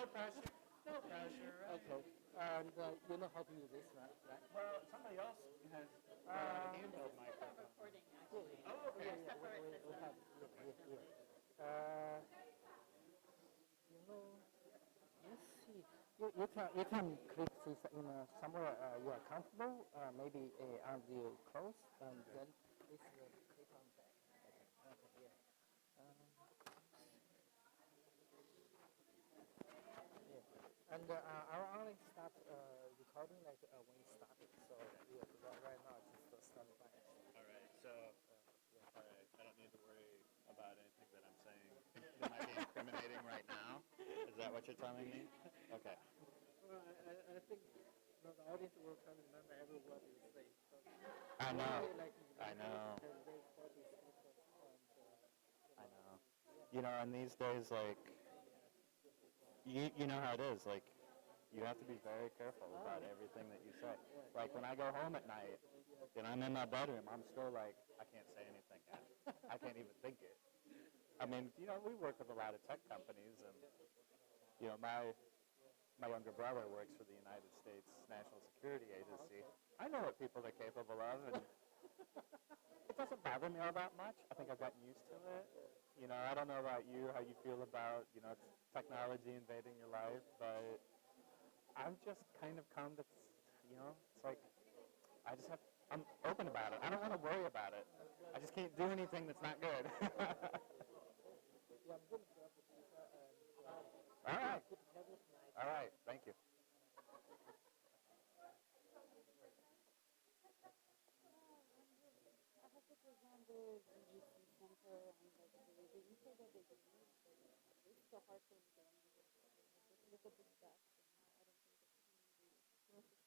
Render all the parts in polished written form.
no pressure. No pressure, right? Okay. And you know how to use this, right? Well, somebody else has handheld microphone. Oh, okay. We have it. Yeah. You know, let's see. You can click this in somewhere you are comfortable, maybe on your clothes, and then this will click on back. Okay, yeah. Yeah. And I'll only start recording like when you start it. So yeah, right now it's just started by accident. All right. So, all right. I don't need to worry about anything that I'm saying that might be incriminating right now. Is that what you're telling me? Okay. Well, I think the audience will try to remember every word you say. So I know. really, like, I know. very focused I know. You know, and these days, like, you know how it is. Like, you have to be very careful about everything that you say. Like, when I go home at night and I'm in my bedroom, I'm still like, I can't say anything yet. I can't even think it. I mean, you know, we work with a lot of tech companies, and, you know, my younger brother works for the United States National Security Agency. I know what people are capable of, and it doesn't bother me all that much. I think I've gotten used to it. You know, I don't know about you, how you feel about, you know, technology invading your life, but I've just kind of come to, you know, it's like, I'm open about it. I don't want to worry about it. I just can't do anything that's not good. Yeah, I'm going to grab the pizza and All right. good to have you tonight. All right. Thank you. I have to present the VGC center and like the info that they use. It's so hard to understand because it's just a big desk and I don't think it's really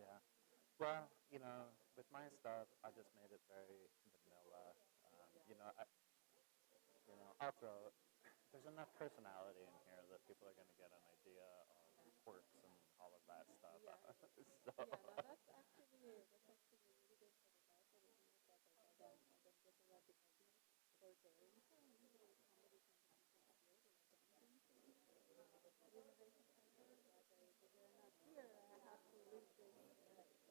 Yeah. Well, you know, with my stuff, I just made it very vanilla. You know, I'll throw. There's enough personality in here that people are going to get an idea of quirks and all of that stuff. Yeah. So. Yeah, no, that's actually really good for the market. The thing is that like I don't get a recognition for their info and usually somebody from the people here they don't think at the innovation center, but if they're not here I have to read this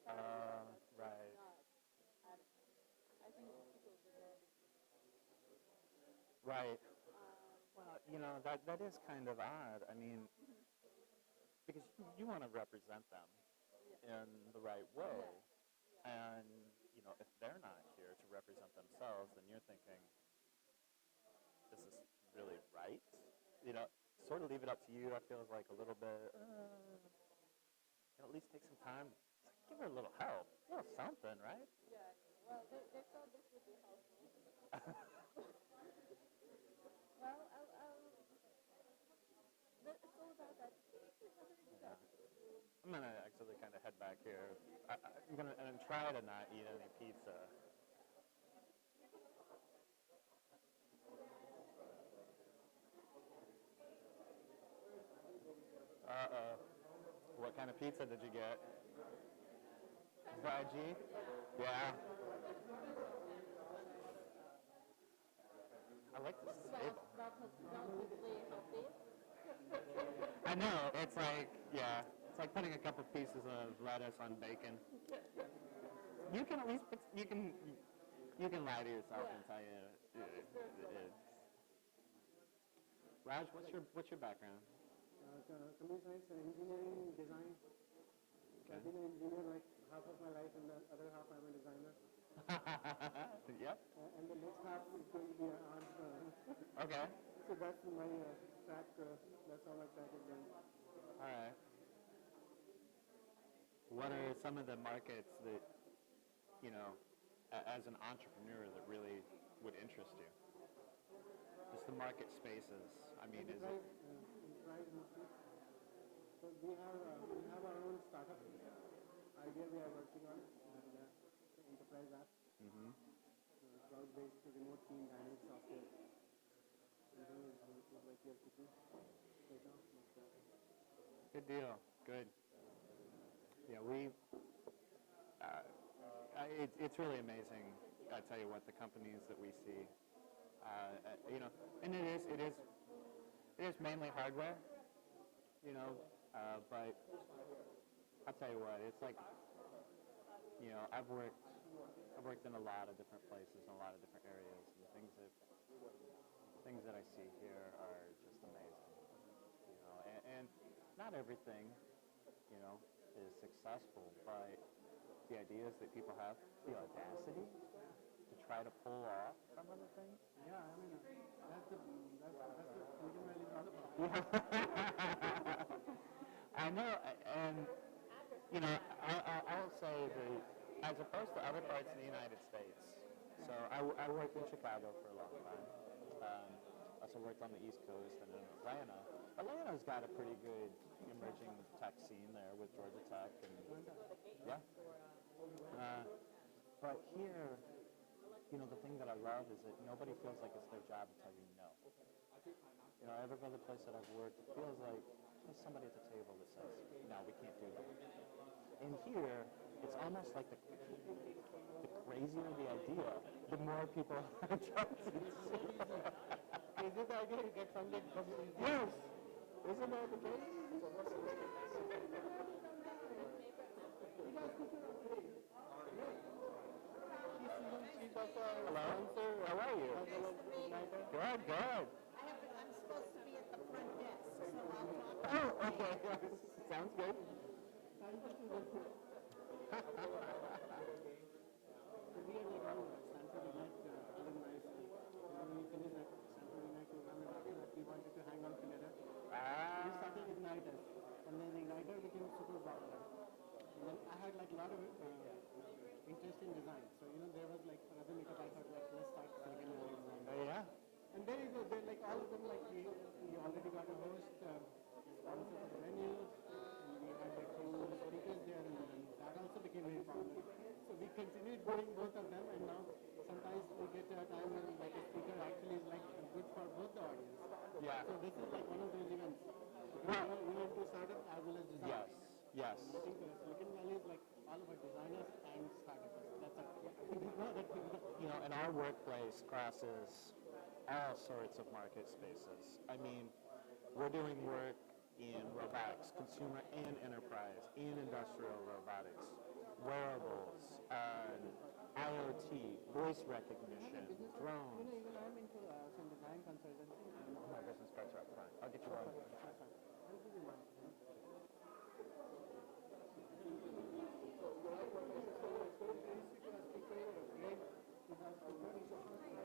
paragraph that's just Right. not, I don't know. I think people deserve it. Right. Well, you know, that is kind of odd. I mean, because you want to represent them Yeah. in the right way. Yeah. Yeah. And, you know, if they're not here to represent themselves, then you're thinking, is this really right? You know, sort of leave it up to you. I feel like a little bit, you know, at least take some time. Give her a little help. A little something, right? Yeah. Well, they thought this would be helpful. Well, it's all about education. How do you do that? I'm going to actually kind of head back here. I'm going to try to not eat any pizza. Uh-oh. What kind of pizza did you get? Veggie? Yeah. I like this table. That's not usually healthy. I know. It's like, yeah. It's like putting a couple pieces of lettuce on bacon. You can at least put, you can lie to yourself and tell you it's. Raj, what's your background? Computer science, engineering, design. Okay. I've been an engineer like half of my life, and the other half I'm a designer. Yep. And the next half is going to be an entrepreneur. Okay. So that's my track. That's how my track is going. All right. What are some of the markets that, you know, as an entrepreneur that really would interest you? Just the market spaces. I mean, is it? Enterprise mostly. So we have our own startup idea we are working on, and it's an enterprise app, Mm-hmm. cloud-based remote team dynamic software. I don't know like your city right now. Good deal. Good. Yeah, it's really amazing. I tell you what, the companies that we see, you know, and it is mainly hardware, you know. But I'll tell you what, it's like, you know, I've worked in a lot of different places in a lot of different areas, and the things that I see here are just amazing. You know, and not everything, you know, is successful, but the ideas that people have, the audacity to try to pull off some of the things. Yeah, I mean, that's the Silicon Valley is all about. I know, and you know, I'll say that as opposed to other parts of the United States. So I worked in Chicago for a long time. Also worked on the East Coast and in Atlanta. Atlanta's got a pretty good emerging tech scene there with Georgia Tech and yeah. But here, you know, the thing that I love is that nobody feels like it's their job to tell you no. You know, every other place that I've worked, it feels like there's somebody at the table that says, no, we can't do that. And here, it's almost like the crazier the idea, the more people are interested. Is it the idea you get funded from these? Yes. Isn't that the case? She's also a Hello? sponsor. How are you? As well as Igniter. Good, good. I'm supposed to be at the front desk, so I'll talk. Oh, okay. Sounds good. So we are like all Stanford Ignite alumni. When we finished that Stanford Ignite program, and after that we wanted to hang out together. We started Igniters, and then Igniter became super popular. And then I had like a lot of interest in design. So you know there was like another meetup. I thought like let's start Silicon Valley design. Yeah. And there you go. They're like all of them like we already got a host sponsor for the venue. And we had like two speakers there, and then that also became very popular. So we continued doing both of them, and now sometimes we get to a time when like a speaker actually is like good for both the audience. Yeah. So this is like one of those events. Well, We went to startup as well as design. Yes, yes. I think Silicon Valley is like all about designers and startups. That's a You know, and our workplace crosses all sorts of market spaces. I mean, we're doing work in robotics, consumer and enterprise, in industrial robotics, wearables, IoT, voice recognition, drones. You know, even I'm into some design consultancy. My business cards are up front. I'll get you one. That's fine. I'll give you mine.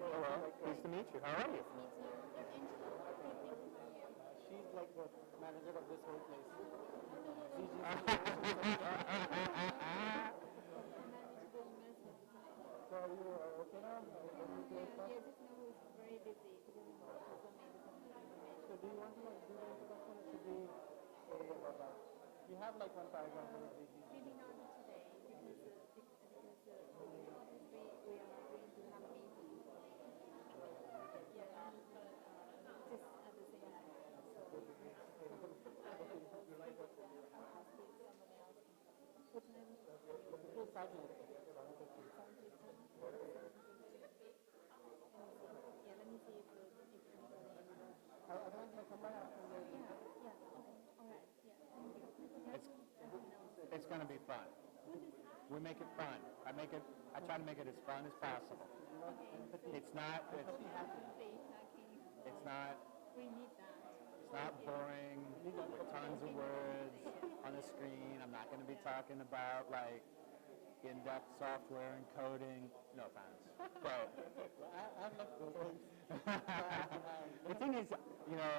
Hello, nice to meet you. How are you? She's like the manager of this whole place. So you are okay now? So do you want to like do the introduction, or should we say about that? You have like one paragraph on it. Maybe not today, because obviously we are going to have a meeting. Yeah, but just at the same time. So what time? We'll start like Yeah, let me see if anybody. otherwise like come by after the Yeah, okay, all right, yeah, thank you. It's going to be fun. We make it fun. I try to make it as fun as possible. It's not We need that. it's not boring with tons of words on the screen. I'm not going to be talking about like in-depth software and coding. No offense. But I love those things. the thing is, you know,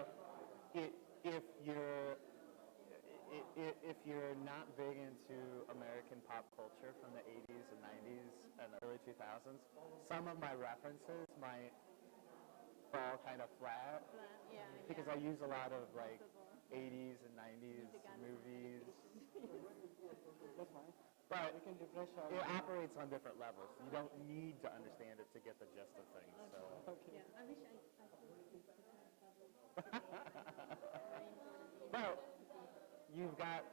if you're not big into American pop culture from the 80s and 90s and the early 2000s, some of my references might fall kind of flat Yeah, because I use a lot of like 80s and 90s movies. That's fine. But We can refresh our. it operates on different levels. You don't need to understand it to get the gist of things. So. Okay. yeah. I wish I could Well, you've got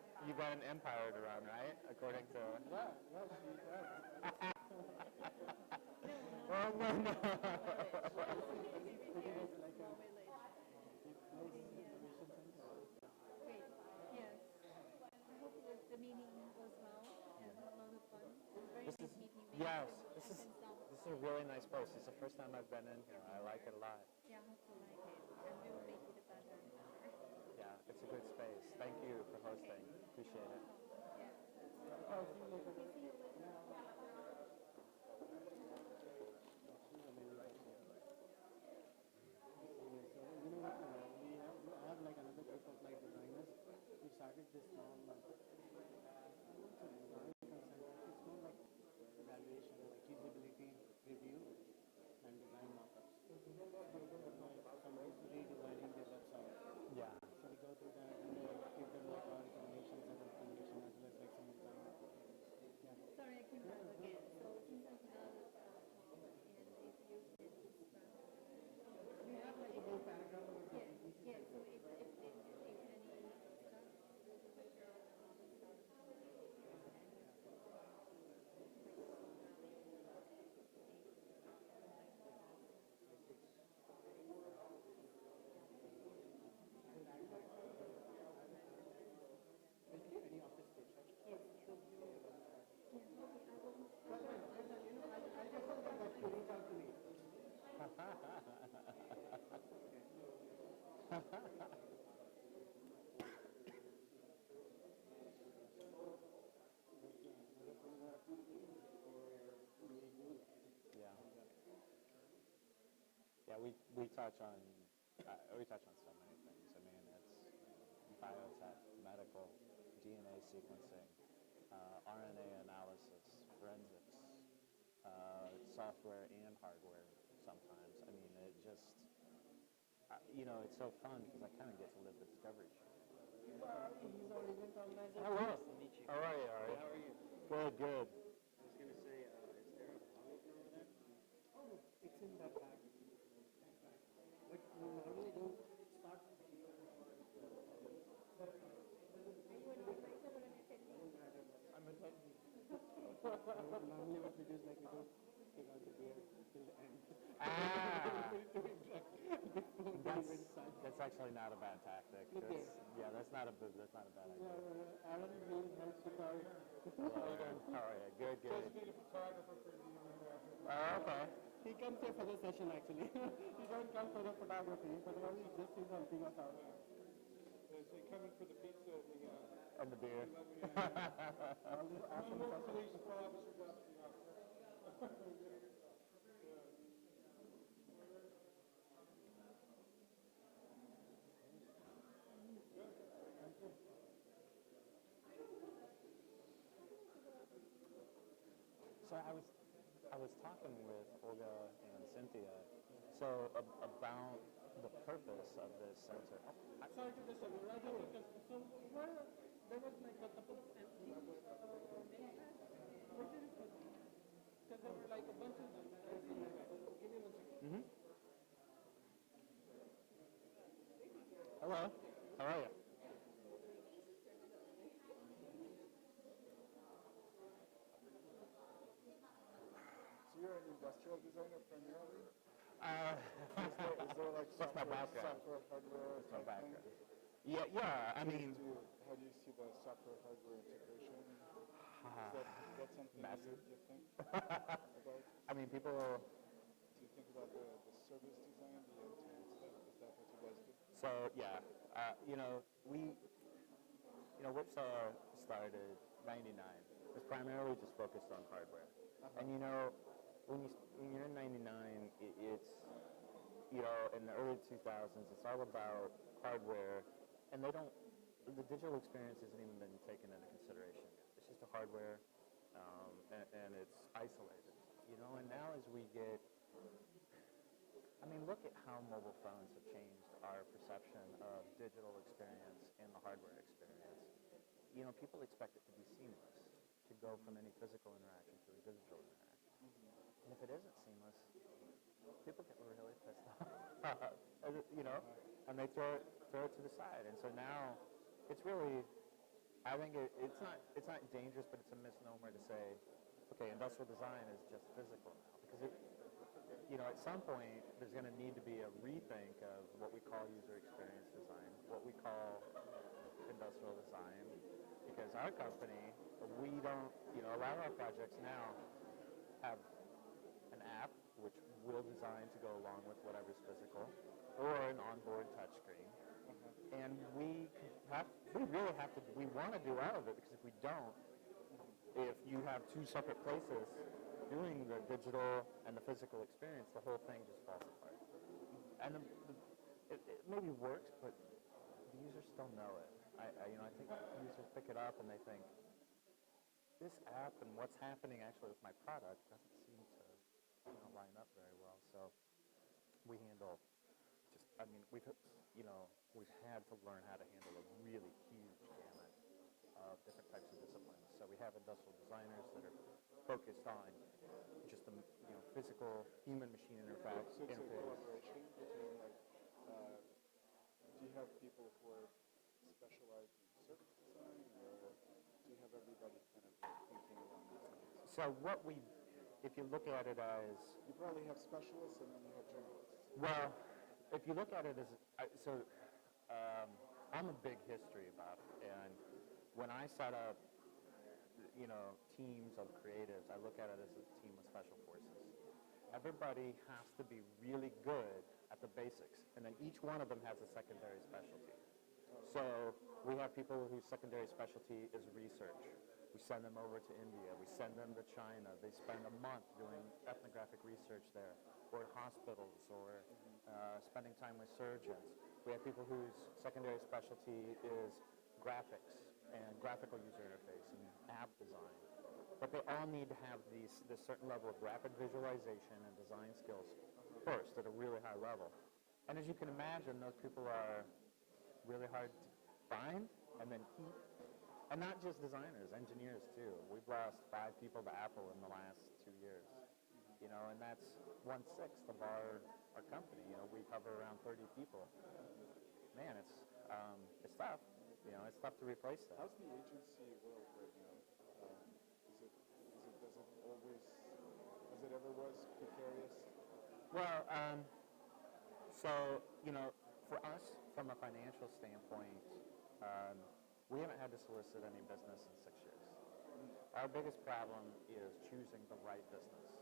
an empire to run, right? According to. Yeah, she does. Oh no no. Pretty much like a place information center. Great. is, meet new yes, faces this is and stuff. this is a really nice place. It's the first time I've been in here. I like it a lot. Yeah, I hope you like it, and we will make it better and better. Yeah, it's a good space. Thank you for hosting. Appreciate it. Yeah. I'll see you later. Okay, see you later. So, you know what, I have like another group of like designers who started this small, design consultant. It's more like evaluation, like usability review and design mockups. Somebody's redesigning their website. Yeah. So we go through that and then give them like our recommendations, set of recommendation as well as like some design mockups. Yeah. Sorry, I came back again. So since I cannot talk, and if you can just We have like a whole paragraph of yeah, easy yeah. So paragraph. if any stuff, we'll do later other stuff. Any office space, right? Yes, yes. So give me a call. Yeah, okay, I will. You know, I just want that you reach out to me. Yeah. Yeah, we touch on so many things. I mean, it's biotech, medical, DNA sequencing, RNA analysis, forensics, software and hardware. Sometimes, I mean, it just it's so fun because I kind of get to live the discovery stream. He's our event organizer. Hello. Nice to meet you. How are you, Ari? How are you? Good, good. I was gonna say, is there a power over there? Oh, it's in that bag. But we normally don't start. Are you an organizer or an attendee? I'm attending. Normally what we do is like we don't take out the beer till the end. Ah. Event starts. That's actually not a bad tactic. Okay. That's not a bad idea. Aaron really helps with our. How are you? Good, good. Just being a photographer for the event. Oh, okay. He comes here for the session actually. He don't come for the photography, but only just he's helping us out. So you come in for the pizza and the And the beer. All this awesome more stuff. police officer drops me off. So I was talking with Olga and Cynthia. So about the purpose of this center. Sorry to disturb you, Raja, because so where there was like a couple of empty name tags. Where did it go? Because there were like a bunch of them that I see. Give me 1 second. Mm-hmm. Hello. How are you? So you're an industrial designer primarily? Uh, Is there like That's my background. software, hardware? That's my type background. thing? Yeah. I mean, How do you see the software hardware integration? Is that something massive. you think about? I mean, people. Do you think about the service design, the end-to-end stuff? Is that what you guys do? So yeah, Whipsaw started '99. It's primarily just focused on hardware, and when you're in '99, it's in the early 2000s, it's all about hardware, and the digital experience hasn't even been taken into consideration yet. It's just a hardware, and it's isolated, and now as we get, look at how mobile phones have changed our perception of digital experience and the hardware experience. People expect it to be seamless, to go from any physical interaction to a digital interaction. And if it isn't seamless, people get really pissed off, and they throw it to the side. And so now, it's really, I think it's not dangerous, but it's a misnomer to say, okay, industrial design is just physical now, because at some point there's going to need to be a rethink of what we call user experience design, what we call industrial design, because our company, we don't, a lot of our projects now, have an app which we'll design to go along with whatever's physical, or an onboard touchscreen. And we really have to, we want to do all of it, because if we don't, if you have two separate places doing the digital and the physical experience, the whole thing just falls apart. And it maybe works, but the users still know it. I think users pick it up and they think, this app and what's happening actually with my product doesn't seem to line up very well. So we handle we've had to learn how to handle a really huge gamut of different types of disciplines. So we have industrial designers that are focused on just the physical human-machine interface. So it's a collaboration between do you have people who are specialized in service design, or do you have everybody kind of thinking along these lines? So if you look at it as... You probably have specialists and then you have generalists. Well, if you look at it as... I'm a big history buff, and when I set up, teams of creatives, I look at it as a team of special forces. Everybody has to be really good at the basics, and then each one of them has a secondary specialty. So we have people whose secondary specialty is research. We send them over to India. We send them to China. They spend a month doing ethnographic research there, or at hospitals, or spending time with surgeons. We have people whose secondary specialty is graphics and graphical user interface and app design. But they all need to have this certain level of rapid visualization and design skills first at a really high level. And as you can imagine, those people are really hard to find and then keep. And not just designers, engineers too. We've lost 5 people to Apple in the last 2 years. And that's 1/6 of our company. We cover around 30 people. Man, it's tough. It's tough to replace that. How's the agency world right now? As it ever was, precarious? Well, for us, from a financial standpoint, we haven't had to solicit any business in 6 years. Our biggest problem is choosing the right business.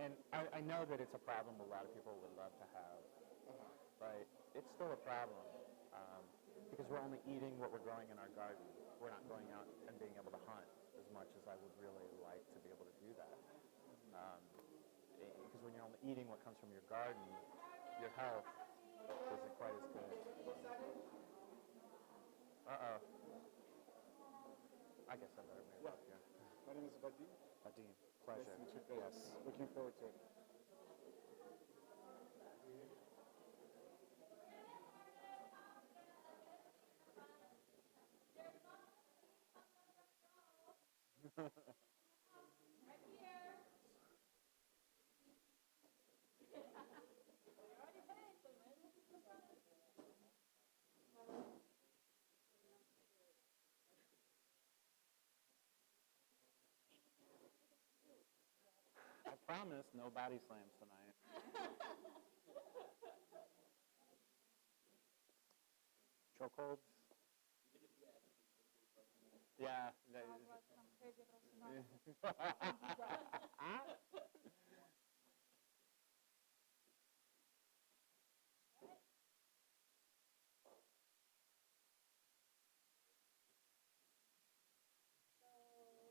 And I know that it's a problem a lot of people would love to have, but it's still a problem because we're only eating what we're growing in our garden. We're not going out and being able to hunt as much as I would really like to be able to do that. Because when you're only eating what comes from your garden, your health isn't quite as good. Uh-oh. I guess I better move up here. My name is Vadim. Vadim, pleasure. Nice to meet you. Yes. Looking forward to it. I promise no body slams tonight. Chokeholds? Yeah. Good evening, everyone, and welcome to Igniters. I'm Cynthia. I'm Ola.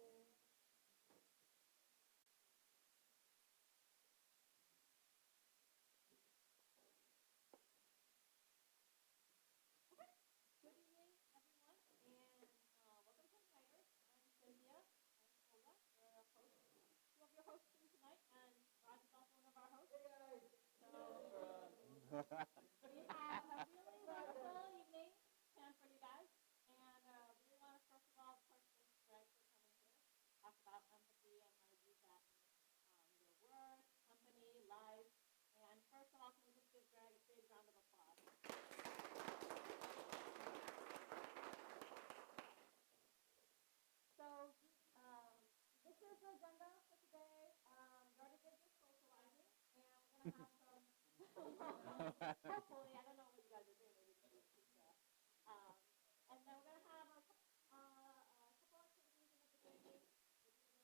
We're a host, 2 of your hosts for tonight, and Raj is also one of our hosts. So we have a really wonderful evening planned for you guys, and really want to first of all, of course, thank Greg for coming here, talk about empathy and how to use that in your work, company, life. And first of all, can we just give Greg a big round of applause? So this is the agenda for today. You already did your socializing, and we're going to have some, hopefully, I don't know what you guys are doing, maybe just eat pizza. And then we're going to have a couple activities in the beginning, which is going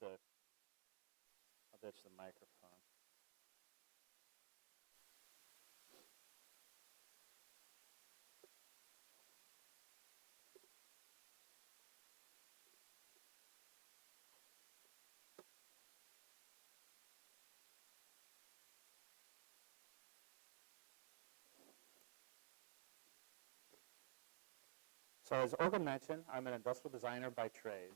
ditch the microphone. So as Olga mentioned, I'm an industrial designer by trade.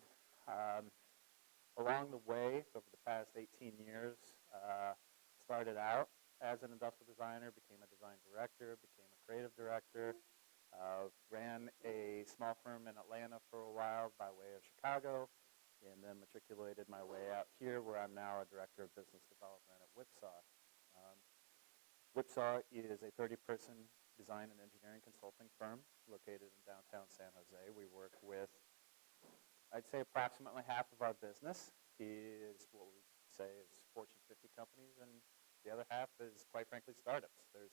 Along the way, over the past 18 years, started out as an industrial designer, became a design director, became a creative director, ran a small firm in Atlanta for a while by way of Chicago, and then matriculated my way out here where I'm now a director of business development at Whipsaw. Um, Whipsaw is a 30-person design and engineering consulting firm located in downtown San Jose. We work with, I'd say approximately half of our business is what we say is Fortune 50 companies, and the other half is, quite frankly, startups. There's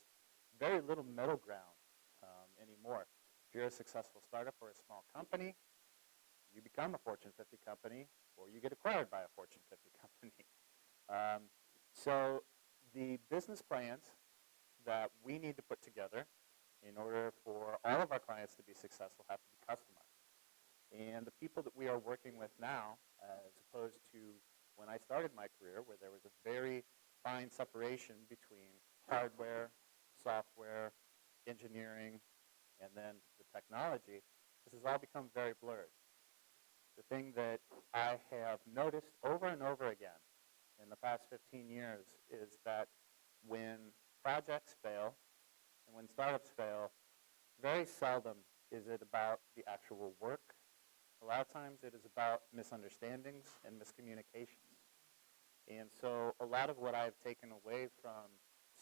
very little middle ground anymore. If you're a successful startup or a small company, you become a Fortune 50 company, or you get acquired by a Fortune 50 company. So the business plans that we need to put together in order for all of our clients to be successful have to be customized. And the people that we are working with now, as opposed to when I started my career, where there was a very fine separation between hardware, software, engineering, and then the technology, this has all become very blurred. The thing that I have noticed over and over again in the past 15 years is that when projects fail and when startups fail, very seldom is it about the actual work. A lot of times it is about misunderstandings and miscommunications. And so a lot of what I've taken away from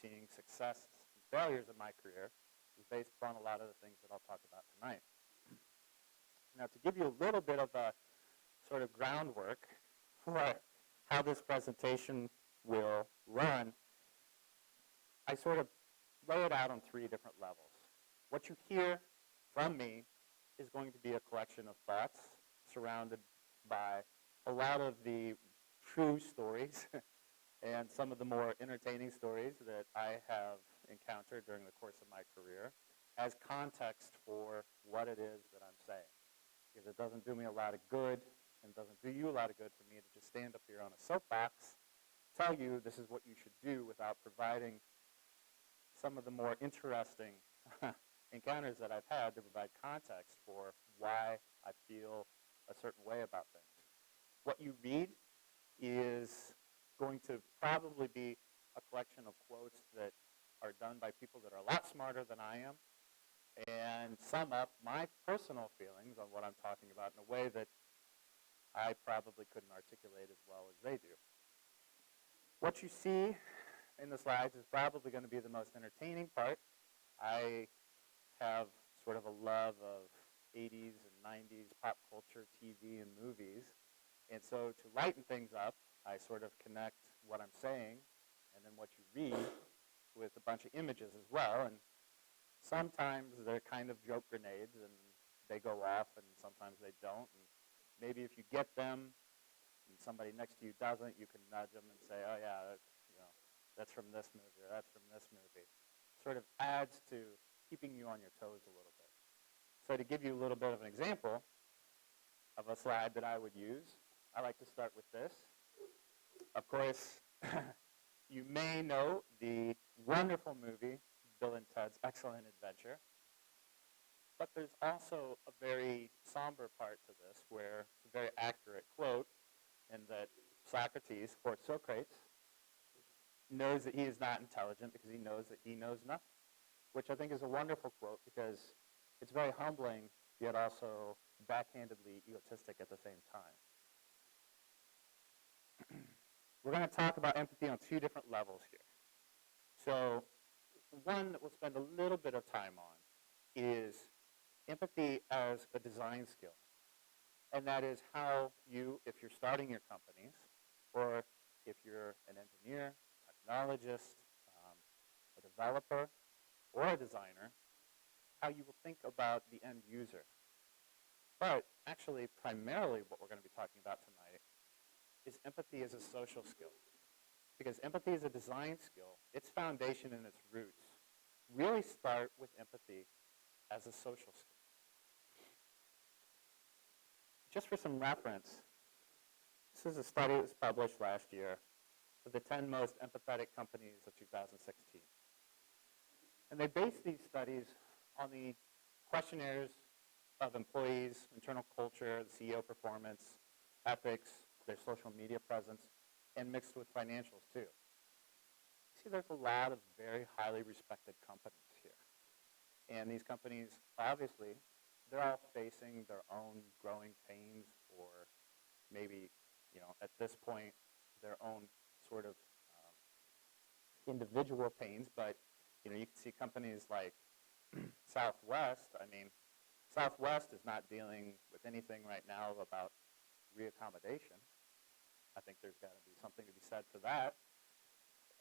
seeing successes and failures in my career is based upon a lot of the things that I'll talk about tonight. Now, to give you a little bit of a sort of groundwork for how this presentation will run, I sort of lay it out on three different levels. What you hear from me is going to be a collection of thoughts surrounded by a lot of the true stories and some of the more entertaining stories that I have encountered during the course of my career as context for what it is that I'm saying. Because it doesn't do me a lot of good and doesn't do you a lot of good for me to just stand up here on a soapbox, tell you this is what you should do without providing some of the more interesting encounters that I've had to provide context for why I feel a certain way about things. What you read is going to probably be a collection of quotes that are done by people that are a lot smarter than I am and sum up my personal feelings on what I'm talking about in a way that I probably couldn't articulate as well as they do. What you see in the slides is probably going to be the most entertaining part. I have sort of a love of 80s and 90s pop culture, TV, and movies. And so to lighten things up, I sort of connect what I'm saying and then what you read with a bunch of images as well. And sometimes they're kind of joke grenades and they go off, and sometimes they don't. And maybe if you get them and somebody next to you doesn't, you can nudge them and say, oh yeah, that's from this movie or that's from this movie. Sort of adds to keeping you on your toes a little bit. So to give you a little bit of an example of a slide that I would use, I like to start with this. Of course, you may know the wonderful movie, Bill and Ted's Excellent Adventure. But there's also a very somber part to this where it's a very accurate quote in that Socrates, quote Socrates, knows that he is not intelligent because he knows that he knows nothing, which I think is a wonderful quote because it's very humbling yet also backhandedly egotistic at the same time. We're going to talk about empathy on two different levels here. So one that we'll spend a little bit of time on is empathy as a design skill. And that is how you, if you're starting your companies, or if you're an engineer, technologist, a developer, or a designer, how you will think about the end user. But actually, primarily what we're going to be talking about tonight is empathy as a social skill. Because empathy is a design skill, its foundation and its roots really start with empathy as a social skill. Just for some reference, this is a study that was published last year of the 10 most empathetic companies of 2016. And they based these studies on the questionnaires of employees, internal culture, the CEO performance, ethics, their social media presence, and mixed with financials too. See, there's a lot of very highly respected companies here. And these companies, obviously, they're all facing their own growing pains or maybe, at this point, their own sort of individual pains. But, you can see companies like Southwest. I mean, Southwest is not dealing with anything right now about reaccommodation. I think there's got to be something to be said for that.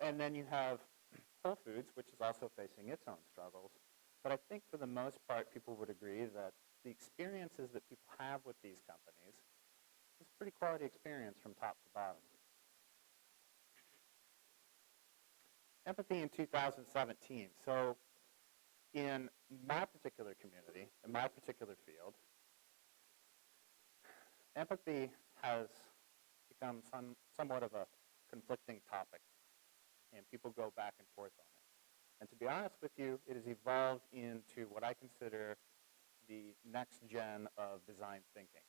And then you have Whole Foods, which is also facing its own struggles. But I think for the most part, people would agree that the experiences that people have with these companies is a pretty quality experience from top to bottom. Empathy in 2017. So in my particular community, in my particular field, empathy has become somewhat of a conflicting topic, and people go back and forth on it. And to be honest with you, it has evolved into what I consider the next gen of design thinking.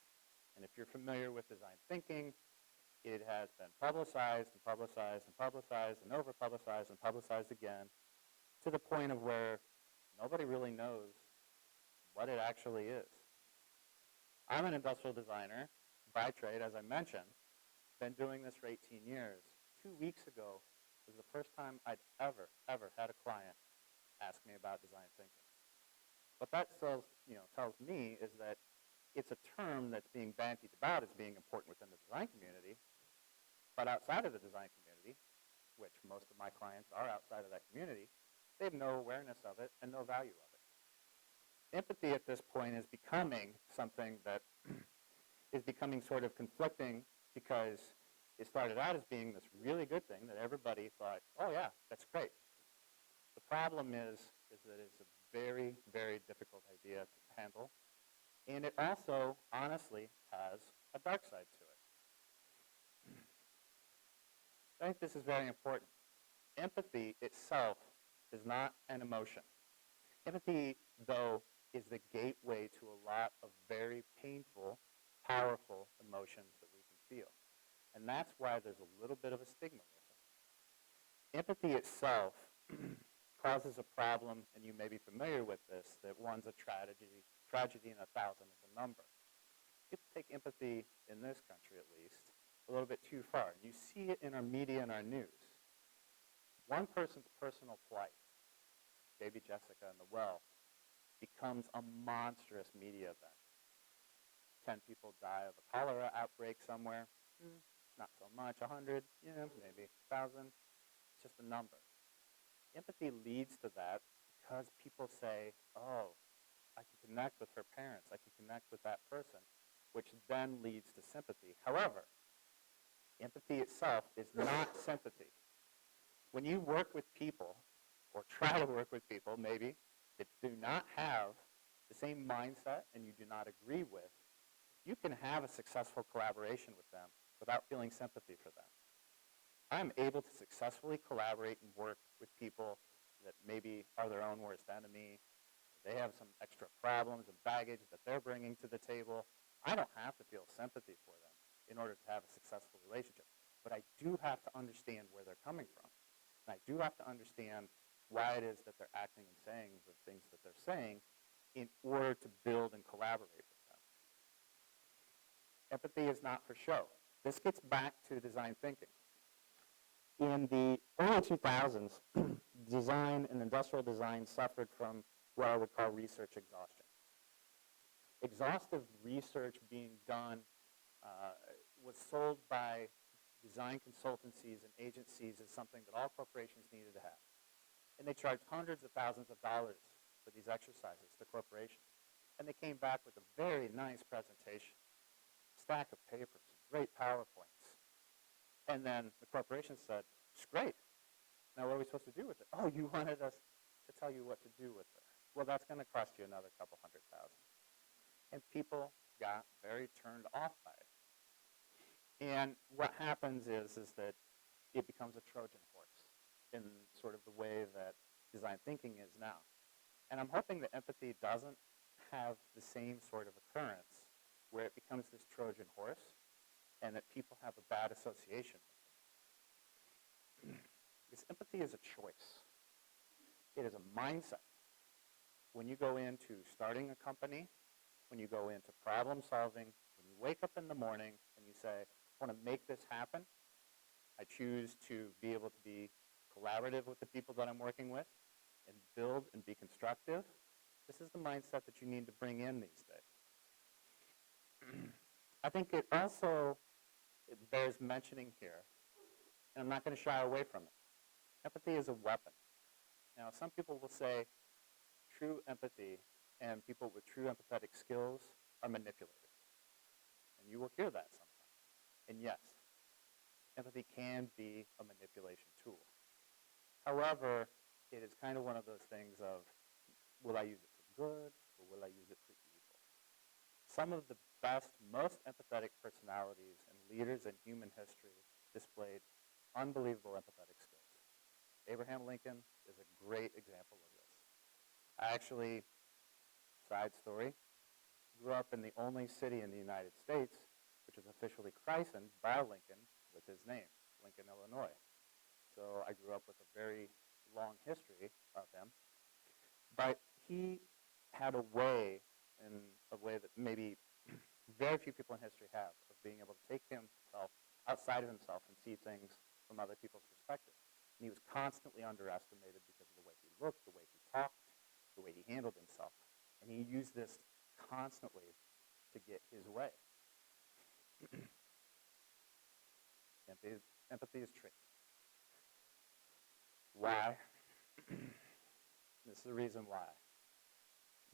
And if you're familiar with design thinking, it has been publicized and publicized and publicized and over-publicized and publicized again to the point of where nobody really knows what it actually is. I'm an industrial designer by trade, as I mentioned. Been doing this for 18 years. 2 weeks ago was the first time I'd ever had a client ask me about design thinking. What that tells me is that it's a term that's being bandied about as being important within the design community, but outside of the design community, which most of my clients are outside of that community, they have no awareness of it and no value of it. Empathy at this point is becoming something that is becoming sort of conflicting because it started out as being this really good thing that everybody thought, oh yeah, that's great. The problem is that it's a very, very difficult idea to handle, and it also, honestly, has a dark side to it. I think this is very important. Empathy itself is not an emotion. Empathy, though, is the gateway to a lot of very painful, powerful emotions that we can feel. And that's why there's a little bit of a stigma with it. Empathy itself causes a problem, and you may be familiar with this, that one's a tragedy and 1,000 is a number. People take empathy, in this country at least, a little bit too far. You see it in our media and our news. One person's personal plight, baby Jessica in the well, becomes a monstrous media event. 10 people die of a cholera outbreak somewhere. Not so much. 100, maybe 1,000. It's just a number. Empathy leads to that because people say, oh, I can connect with her parents. I can connect with that person, which then leads to sympathy. However, empathy itself is not sympathy. When you work with people, or try to work with people, maybe, that do not have the same mindset and you do not agree with, you can have a successful collaboration with them without feeling sympathy for them. I'm able to successfully collaborate and work with people that maybe are their own worst enemy. They have some extra problems and baggage that they're bringing to the table. I don't have to feel sympathy for them in order to have a successful relationship. But I do have to understand where they're coming from. And I do have to understand why it is that they're acting and saying the things that they're saying in order to build and collaborate with them. Empathy is not for show. This gets back to design thinking. In the early 2000s, design and industrial design suffered from what I would call research exhaustion. Exhaustive research being done was sold by design consultancies and agencies as something that all corporations needed to have. And they charged hundreds of thousands of dollars for these exercises to corporations. And they came back with a very nice presentation, stack of papers, great PowerPoints. And then the corporation said, it's great. Now what are we supposed to do with it? Oh, you wanted us to tell you what to do with it. Well, that's going to cost you another couple $100,000. And people got very turned off by it. And what happens is that it becomes a Trojan horse in sort of the way that design thinking is now. And I'm hoping that empathy doesn't have the same sort of occurrence where it becomes this Trojan horse and that people have a bad association with it. Because empathy is a choice. It is a mindset. When you go into starting a company, when you go into problem solving, when you wake up in the morning and you say, I want to make this happen, I choose to be able to be collaborative with the people that I'm working with and build and be constructive, this is the mindset that you need to bring in these days. I think it bears mentioning here, and I'm not going to shy away from it. Empathy is a weapon. Now, some people will say true empathy and people with true empathetic skills are manipulators. And you will hear that sometimes. And yes, empathy can be a manipulation tool. However, it is kind of one of those things of, will I use it for good or will I use it for evil? Some of the best, most empathetic personalities and leaders in human history displayed unbelievable empathetic skills. Abraham Lincoln is a great example of this. I actually, side story, grew up in the only city in the United States which is officially christened by Lincoln with his name, Lincoln, Illinois. So I grew up with a very long history of him. But he had a way that maybe very few people in history have, of being able to take himself outside of himself and see things from other people's perspective. And he was constantly underestimated because of the way he looked, the way he talked, the way he handled himself. And he used this constantly to get his way. Empathy is tricky. Why? This is the reason why.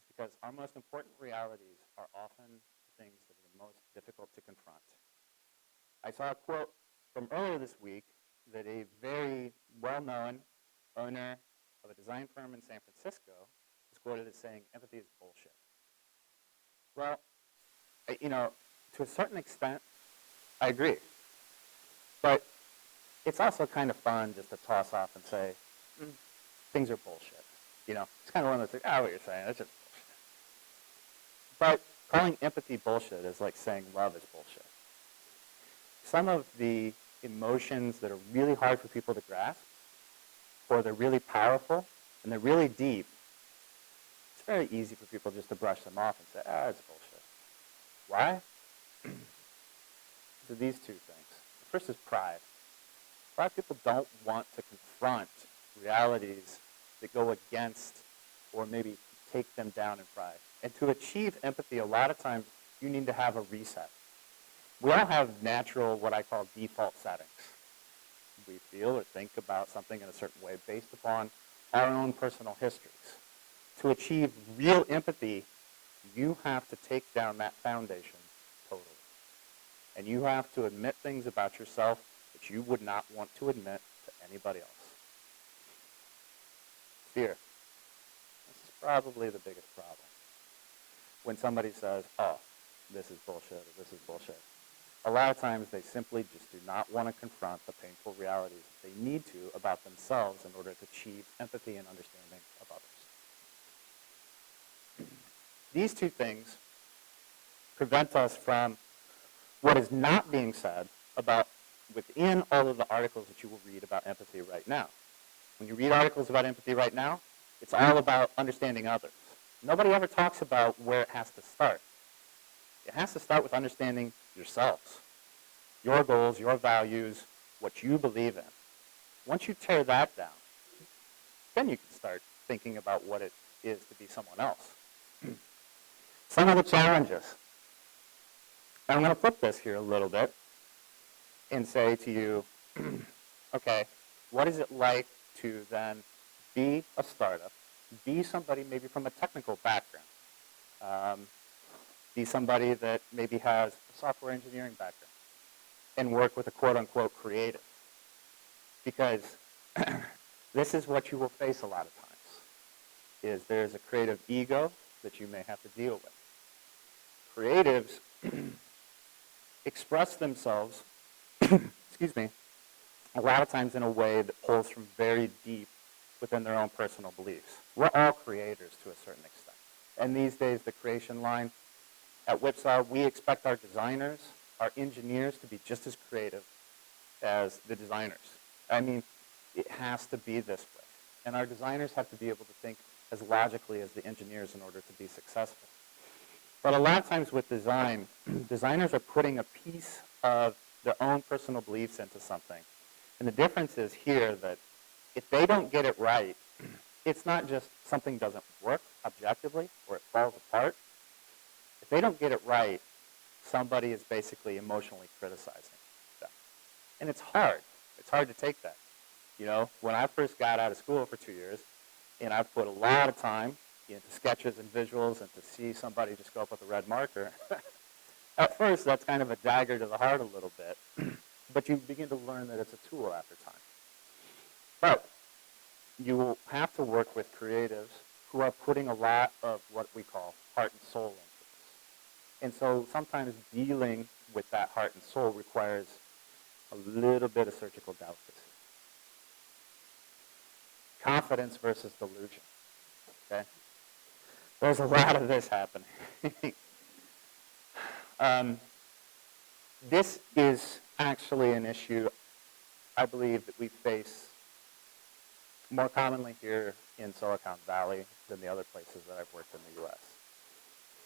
It's because our most important realities are often the things that are the most difficult to confront. I saw a quote from earlier this week that a very well-known owner of a design firm in San Francisco was quoted as saying, empathy is bullshit. Well, to a certain extent, I agree. But it's also kind of fun just to toss off and say, things are bullshit. It's kind of one of those things, what you're saying, it's just bullshit. But calling empathy bullshit is like saying love is bullshit. Some of the emotions that are really hard for people to grasp, or they're really powerful, and they're really deep, it's very easy for people just to brush them off and say, it's bullshit. Why? So these two things. The first is pride. A lot of people don't want to confront realities that go against or maybe take them down in pride. And to achieve empathy, a lot of times you need to have a reset. We all have natural, what I call default settings. We feel or think about something in a certain way based upon our own personal histories. To achieve real empathy, you have to take down that foundation totally. And you have to admit things about yourself that you would not want to admit to anybody else. Fear. This is probably the biggest problem. When somebody says, this is bullshit, or this is bullshit, a lot of times they simply just do not want to confront the painful realities that they need to about themselves in order to achieve empathy and understanding of others. These two things prevent us from what is not being said about within all of the articles that you will read about empathy right now. When you read articles about empathy right now, it's all about understanding others. Nobody ever talks about where it has to start. It has to start with understanding yourselves, your goals, your values, what you believe in. Once you tear that down, then you can start thinking about what it is to be someone else. Some of the challenges. And I'm going to flip this here a little bit and say to you, okay, what is it like to then be a startup, be somebody maybe from a technical background, be somebody that maybe has a software engineering background, and work with a quote-unquote creative. Because this is what you will face a lot of times, is there's a creative ego that you may have to deal with. Creatives express themselves, excuse me, a lot of times in a way that pulls from very deep within their own personal beliefs. We're all creators to a certain extent. And these days, the creation line at Whipsaw, we expect our designers, our engineers to be just as creative as the designers. I mean, it has to be this way. And our designers have to be able to think as logically as the engineers in order to be successful. But a lot of times with design, designers are putting a piece of their own personal beliefs into something. And the difference is here that if they don't get it right, it's not just something doesn't work objectively or it falls apart. If they don't get it right, somebody is basically emotionally criticizing them. And it's hard. It's hard to take that. You know, when I first got out of school for 2 years, and I put a lot of time into sketches and visuals and to see somebody just go up with a red marker, at first that's kind of a dagger to the heart a little bit. But you begin to learn that it's a tool after time. But you will have to work with creatives who are putting a lot of what we call heart and soul into this. And so sometimes dealing with that heart and soul requires a little bit of surgical delicacy. Confidence versus delusion. Okay? There's a lot of this happening. This is actually an issue I believe that we face more commonly here in Silicon Valley than the other places that I've worked in the US.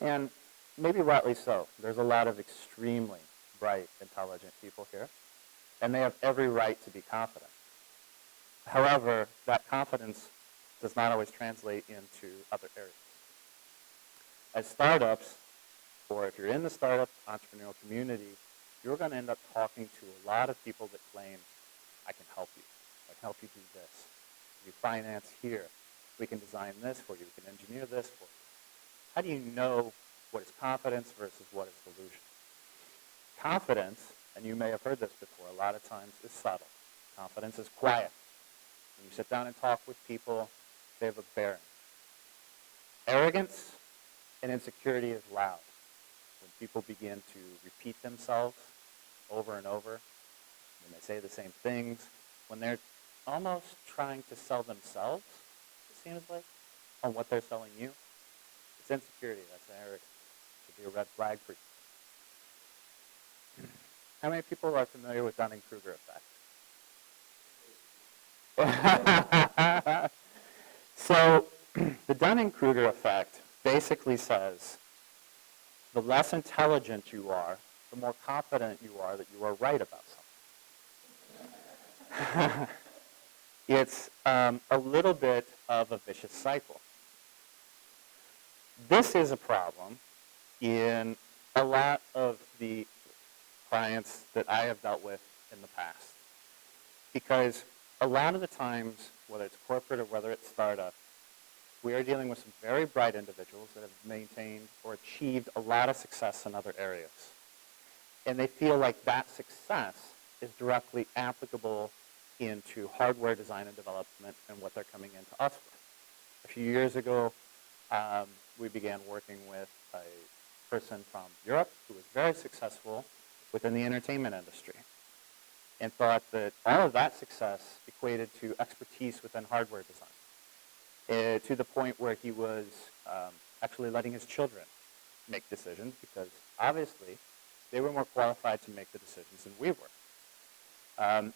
And maybe rightly so. There's a lot of extremely bright, intelligent people here, and they have every right to be confident. However, that confidence does not always translate into other areas. As startups, or if you're in the startup entrepreneurial community, you're going to end up talking to a lot of people that claim, I can help you. I can help you do this. We finance here. We can design this for you. We can engineer this for you. How do you know what is confidence versus what is delusion? Confidence, and you may have heard this before, a lot of times is subtle. Confidence is quiet. When you sit down and talk with people, they have a bearing. Arrogance and insecurity is loud. When people begin to repeat themselves over and over, when they say the same things, when they're almost trying to sell themselves, it seems like, on what they're selling you, it's insecurity, that's arrogance. It could be a red flag for you. How many people are familiar with Dunning-Kruger effect? So the Dunning-Kruger effect basically says the less intelligent you are, the more confident you are that you are right about something. It's a little bit of a vicious cycle. This is a problem in a lot of the clients that I have dealt with in the past. Because a lot of the times, whether it's corporate or whether it's startup, we are dealing with some very bright individuals that have maintained or achieved a lot of success in other areas. And they feel like that success is directly applicable into hardware design and development and what they're coming into us with. A few years ago, we began working with a person from Europe who was very successful within the entertainment industry and thought that all of that success equated to expertise within hardware design, to the point where he was actually letting his children make decisions because obviously they were more qualified to make the decisions than we were.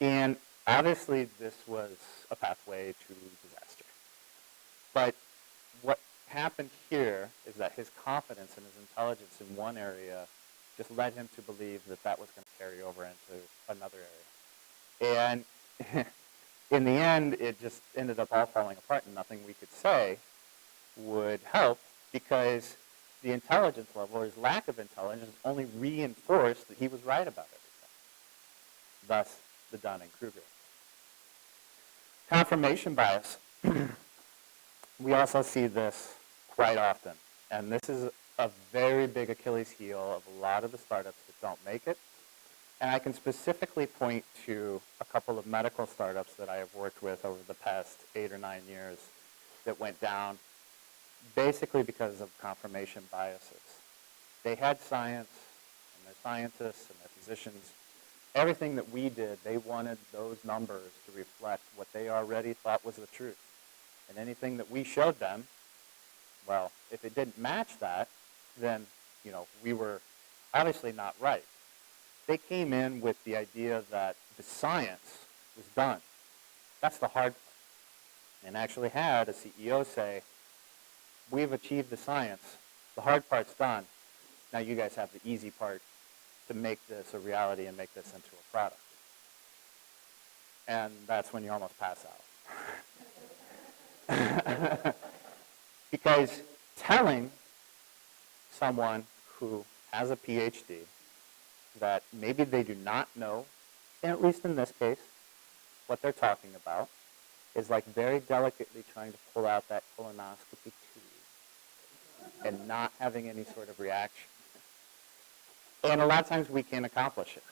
And obviously this was a pathway to disaster. But what happened here is that his confidence and his intelligence in one area just led him to believe that that was going to carry over into another area. And in the end, it just ended up all falling apart, and nothing we could say would help because the intelligence level, or his lack of intelligence, only reinforced that he was right about everything. Thus, the Dunning-Kruger. Confirmation bias. We also see this quite often, and this is a very big Achilles heel of a lot of the startups that don't make it. And I can specifically point to a couple of medical startups that I have worked with over the past 8 or 9 years that went down basically because of confirmation biases. They had science, and their scientists and their physicians, everything that we did, they wanted those numbers to reflect what they already thought was the truth. And anything that we showed them, well, if it didn't match that, then, we were obviously not right. They came in with the idea that the science was done. That's the hard part. And actually had a CEO say, we've achieved the science. The hard part's done. Now you guys have the easy part to make this a reality and make this into a product. And that's when you almost pass out. Because telling someone who has a PhD that maybe they do not know, at least in this case, what they're talking about, is like very delicately trying to pull out that colonoscopy tube and not having any sort of reaction. And a lot of times we can't accomplish it.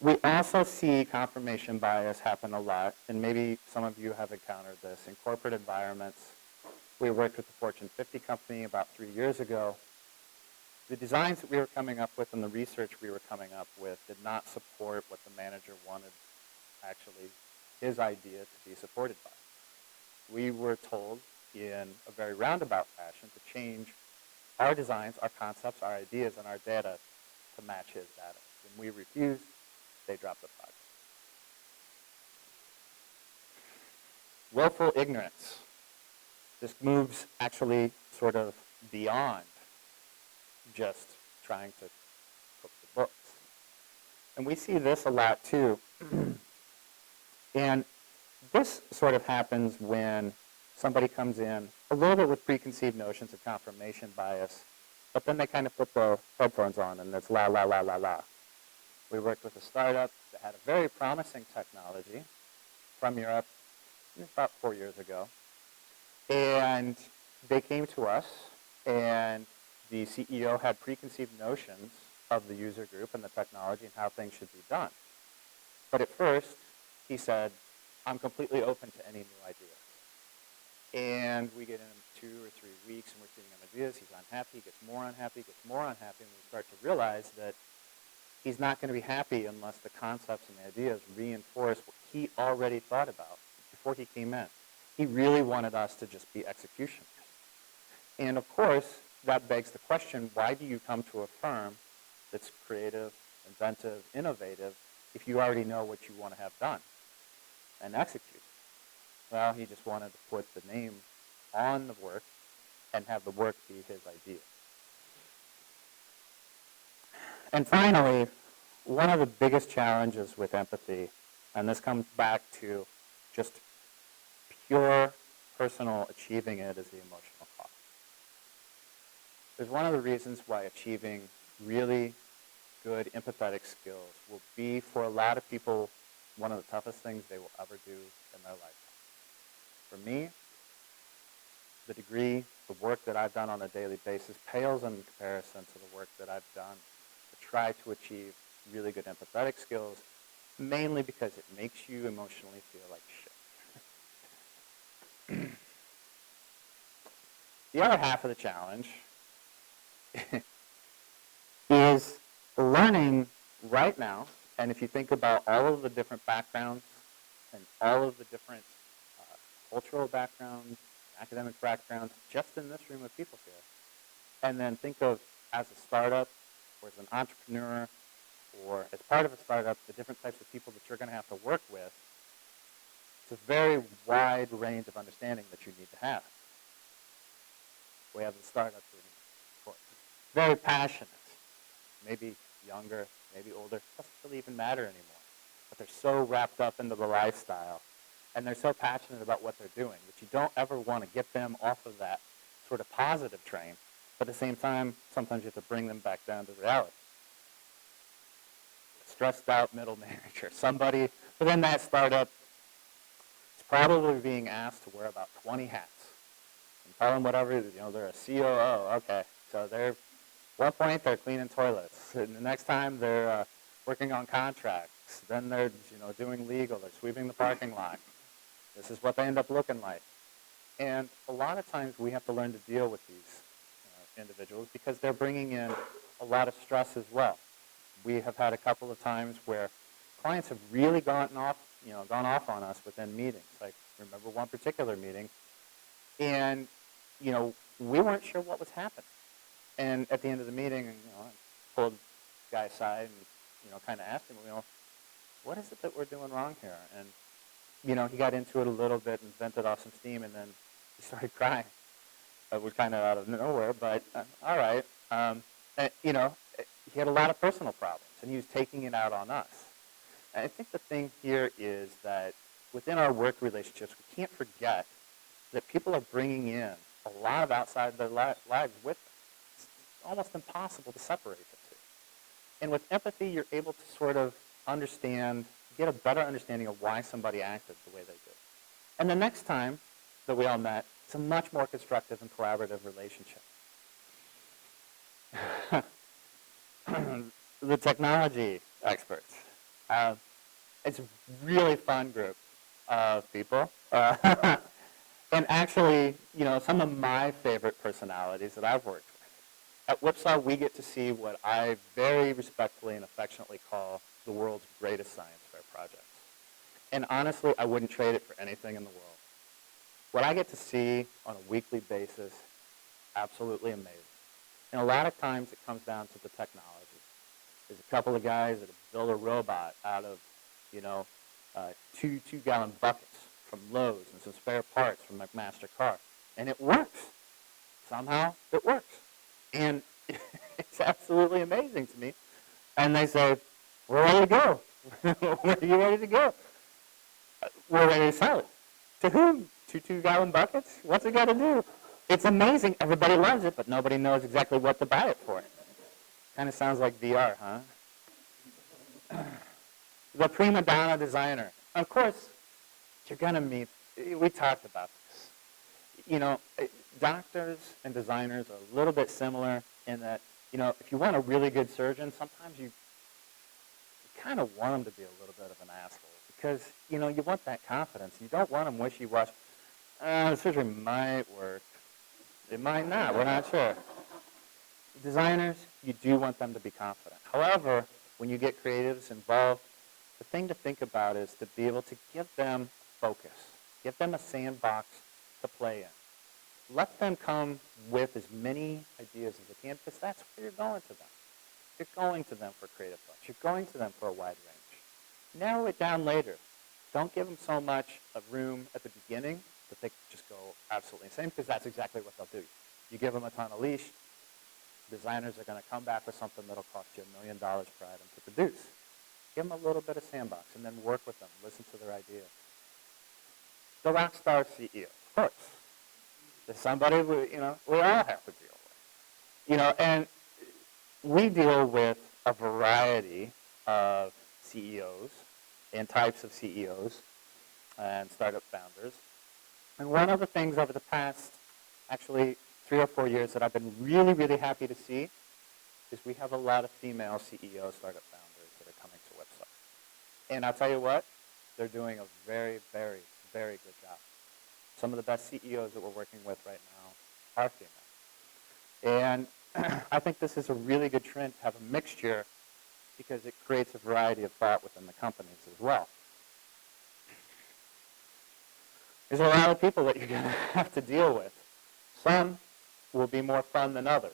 We also see confirmation bias happen a lot, and maybe some of you have encountered this in corporate environments. We worked with a Fortune 50 company about 3 years ago. The designs that we were coming up with and the research we were coming up with did not support what the manager wanted, actually, his idea to be supported by. We were told in a very roundabout fashion to change our designs, our concepts, our ideas, and our data to match his data. When we refused, they dropped the project. Willful ignorance. This moves actually sort of beyond just trying to cook the books. And we see this a lot too. And this sort of happens when somebody comes in a little bit with preconceived notions of confirmation bias, but then they kind of put the headphones on and it's la, la, la, la, la. We worked with a startup that had a very promising technology from Europe about 4 years ago. And they came to us, and the CEO had preconceived notions of the user group and the technology and how things should be done. But at first, he said, I'm completely open to any new ideas. And we get in 2 or 3 weeks, and we're seeing him ideas. He's unhappy, gets more unhappy, gets more unhappy, and we start to realize that he's not going to be happy unless the concepts and the ideas reinforce what he already thought about before he came in. He really wanted us to just be executioners. And of course, that begs the question, why do you come to a firm that's creative, inventive, innovative, if you already know what you want to have done and execute? Well, he just wanted to put the name on the work and have the work be his idea. And finally, one of the biggest challenges with empathy, and this comes back to just pure personal achieving it, is the emotional cost. There's one of the reasons why achieving really good empathetic skills will be, for a lot of people, one of the toughest things they will ever do in their lifetime. For me, the degree, the work that I've done on a daily basis pales in comparison to the work that I've done to try to achieve really good empathetic skills, mainly because it makes you emotionally feel like shit. The other half of the challenge is learning right now, and if you think about all of the different backgrounds and all of the different cultural backgrounds, academic backgrounds, just in this room of people here, and then think of as a startup or as an entrepreneur or as part of a startup, the different types of people that you're going to have to work with, it's a very wide range of understanding that you need to have. We have the startup room, of course. Very passionate, maybe younger, maybe older, doesn't really even matter anymore. But they're so wrapped up into the lifestyle, and they're so passionate about what they're doing that you don't ever want to get them off of that sort of positive train. But at the same time, sometimes you have to bring them back down to reality. Stressed out middle manager, somebody within that startup is probably being asked to wear about 20 hats. And tell them whatever, they're a COO, okay. So they're One point they're cleaning toilets, and the next time they're working on contracts. Then they're doing legal. They're sweeping the parking lot. This is what they end up looking like. And a lot of times we have to learn to deal with these individuals because they're bringing in a lot of stress as well. We have had a couple of times where clients have really gone off on us within meetings. Like, remember one particular meeting, and we weren't sure what was happening. And at the end of the meeting, I pulled the guy aside and kind of asked him, what is it that we're doing wrong here? And he got into it a little bit and vented off some steam, and then he started crying. It was kind of out of nowhere, but all right. He had a lot of personal problems, and he was taking it out on us. And I think the thing here is that within our work relationships, we can't forget that people are bringing in a lot of outside their lives with them. It's almost impossible to separate the two. And with empathy, you're able to sort of get a better understanding of why somebody acted the way they did. And the next time that we all met, it's a much more constructive and collaborative relationship. The technology experts. It's a really fun group of people. And actually, some of my favorite personalities that I've worked with. At Whipsaw, we get to see what I very respectfully and affectionately call the world's greatest science fair projects. And honestly, I wouldn't trade it for anything in the world. What I get to see on a weekly basis, absolutely amazing. And a lot of times it comes down to the technology. There's a couple of guys that have built a robot out of, two-gallon buckets from Lowe's and some spare parts from McMaster-Carr. And it works. Somehow it works. And it's absolutely amazing to me. And they say, we're ready to go. Where are you ready to go? We're ready to sell it. To whom? Two-gallon buckets? What's it got to do? It's amazing. Everybody loves it, but nobody knows exactly what to buy it for. Kind of sounds like VR, huh? The prima donna designer. Of course, you're going to meet, we talked about this. Doctors and designers are a little bit similar in that, if you want a really good surgeon, sometimes you kind of want them to be a little bit of an asshole because, you want that confidence. You don't want them wishy-washy. The surgery might work. It might not. We're not sure. Designers, you do want them to be confident. However, when you get creatives involved, the thing to think about is to be able to give them focus. Give them a sandbox to play in. Let them come with as many ideas as they can because that's where you're going to them. You're going to them for creative thoughts. You're going to them for a wide range. Narrow it down later. Don't give them so much of room at the beginning that they just go absolutely insane because that's exactly what they'll do. You give them a ton of leash, designers are going to come back with something that'll cost you $1 million per item to produce. Give them a little bit of sandbox and then work with them. Listen to their ideas. The rock star CEO, of course. There's somebody we all have to deal with. And we deal with a variety of CEOs and types of CEOs and startup founders. And one of the things over the past, actually, 3 or 4 years that I've been really, really happy to see is we have a lot of female CEO startup founders that are coming to Whipsaw. And I'll tell you what, they're doing a very, very, very good job. Some of the best CEOs that we're working with right now are female. And I think this is a really good trend to have a mixture because it creates a variety of thought within the companies as well. There's a lot of people that you're going to have to deal with. Some will be more fun than others.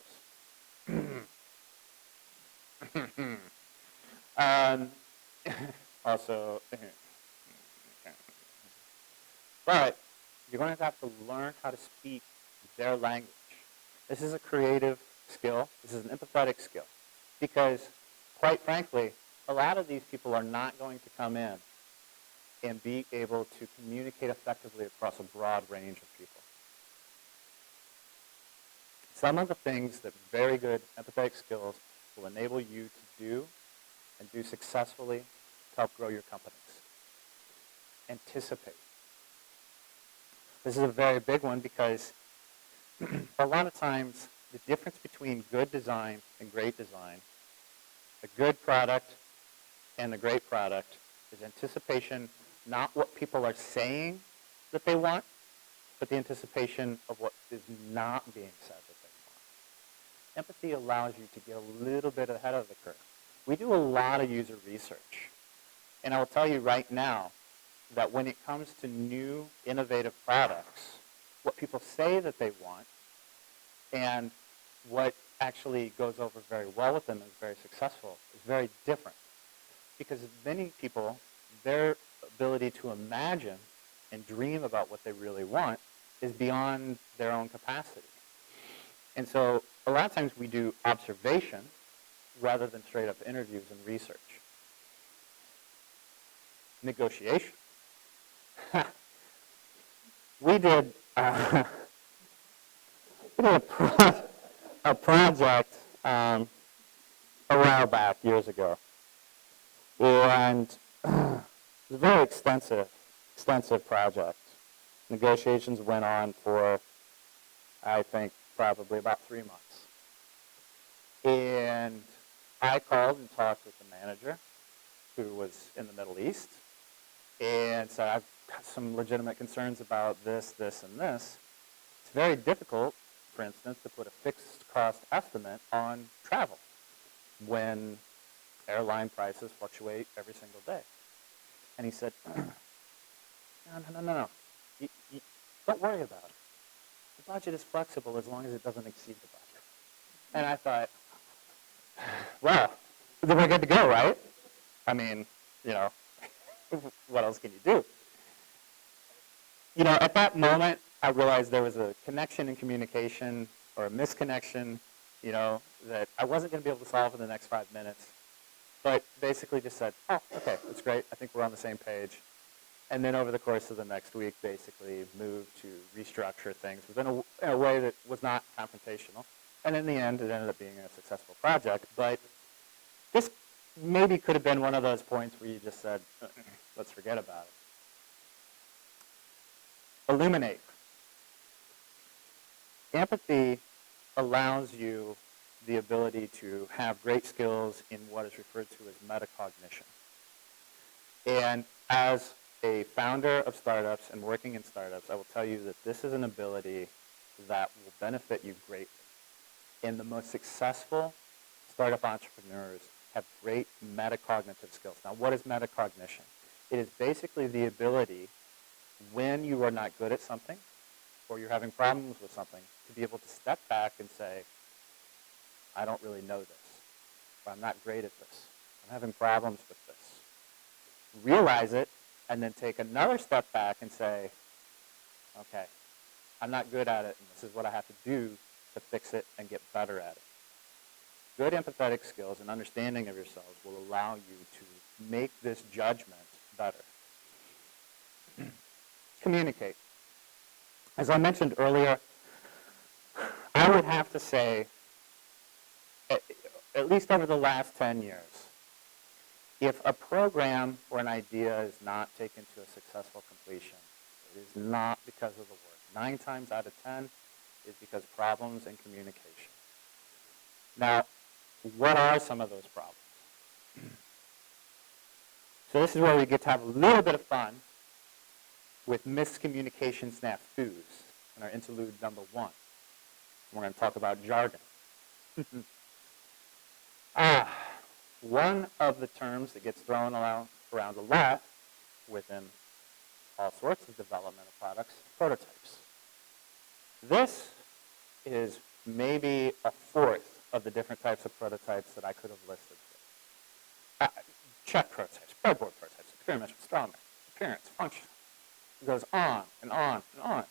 Also, but you're going to have to learn how to speak their language. This is a creative skill. This is an empathetic skill. Because, quite frankly, a lot of these people are not going to come in and be able to communicate effectively across a broad range of people. Some of the things that very good empathetic skills will enable you to do and do successfully to help grow your companies. Anticipate. This is a very big one because a lot of times the difference between good design and great design, a good product and a great product, is anticipation, not what people are saying that they want, but the anticipation of what is not being said that they want. Empathy allows you to get a little bit ahead of the curve. We do a lot of user research. And I will tell you right now that when it comes to new, innovative products, what people say that they want and what actually goes over very well with them and is very successful is very different. Because many people, their ability to imagine and dream about what they really want is beyond their own capacity. And so a lot of times we do observation rather than straight up interviews and research. Negotiation. We did a project a while back, years ago. And it was a very extensive project. Negotiations went on for, I think, probably about 3 months. And I called and talked with the manager, who was in the Middle East, and said, I've got some legitimate concerns about this, this, and this. It's very difficult, for instance, to put a fixed cost estimate on travel when airline prices fluctuate every single day. And he said, no. Don't worry about it. The budget is flexible as long as it doesn't exceed the budget. And I thought, well, then we're good to go, right? I mean, what else can you do? At that moment, I realized there was a connection in communication or a misconnection, that I wasn't going to be able to solve in the next 5 minutes. But basically just said, oh, okay, that's great. I think we're on the same page. And then over the course of the next week, basically moved to restructure things within a way that was not confrontational. And in the end, it ended up being a successful project. But this maybe could have been one of those points where you just said, let's forget about it. Illuminate. Empathy allows you the ability to have great skills in what is referred to as metacognition. And as a founder of startups and working in startups, I will tell you that this is an ability that will benefit you greatly. And the most successful startup entrepreneurs have great metacognitive skills. Now, what is metacognition? It is basically the ability, when you are not good at something or you're having problems with something, to be able to step back and say, I don't really know this, or I'm not great at this. I'm having problems with this. Realize it, and then take another step back and say, okay, I'm not good at it, and this is what I have to do to fix it and get better at it. Good empathetic skills and understanding of yourselves will allow you to make this judgment better. Communicate. As I mentioned earlier, I would have to say, at least over the last 10 years, if a program or an idea is not taken to a successful completion, it is not because of the work. 9 times out of 10 is because problems in communication. Now, what are some of those problems? So this is where we get to have a little bit of fun with miscommunication snafus in our interlude number 1. We're going to talk about jargon. One of the terms that gets thrown around a lot within all sorts of development of products, prototypes. This is maybe a fourth of the different types of prototypes that I could have listed. Check prototypes, breadboard prototypes, experiments with strawman, appearance, function. It goes on and on and on.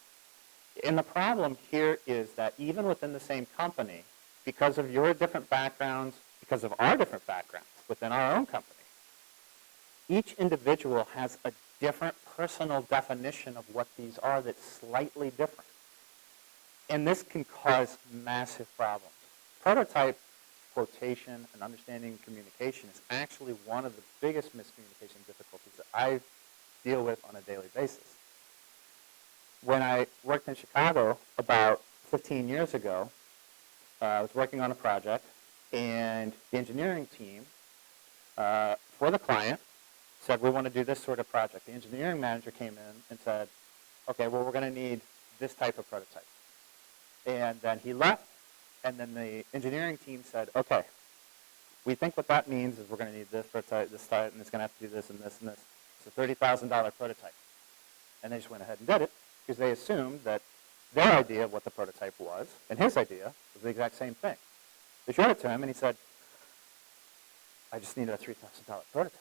And the problem here is that even within the same company, because of your different backgrounds, because of our different backgrounds within our own company, each individual has a different personal definition of what these are that's slightly different. And this can cause massive problems. Prototype quotation and understanding communication is actually one of the biggest miscommunication difficulties that I deal with on a daily basis. When I worked in Chicago about 15 years ago, I was working on a project, and the engineering team for the client said, we want to do this sort of project. The engineering manager came in and said, okay, well, we're going to need this type of prototype. And then he left, and then the engineering team said, okay, we think what that means is we're going to need this prototype, this type, and it's going to have to do this and this and this. It's a $30,000 prototype. And they just went ahead and did it because they assumed that their idea of what the prototype was and his idea was the exact same thing. They showed it to him, and he said, I just needed a $3,000 prototype.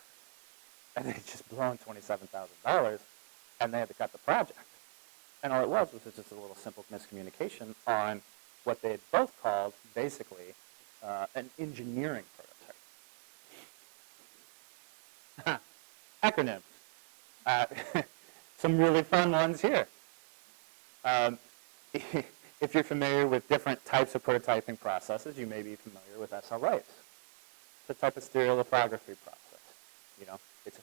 And they just blown $27,000, and they had to cut the project. And all it was just a little simple miscommunication on what they had both called, basically, an engineering prototype. Acronyms. Some really fun ones here. If you're familiar with different types of prototyping processes, you may be familiar with SLAs. It's a type of stereolithography process. You know, it's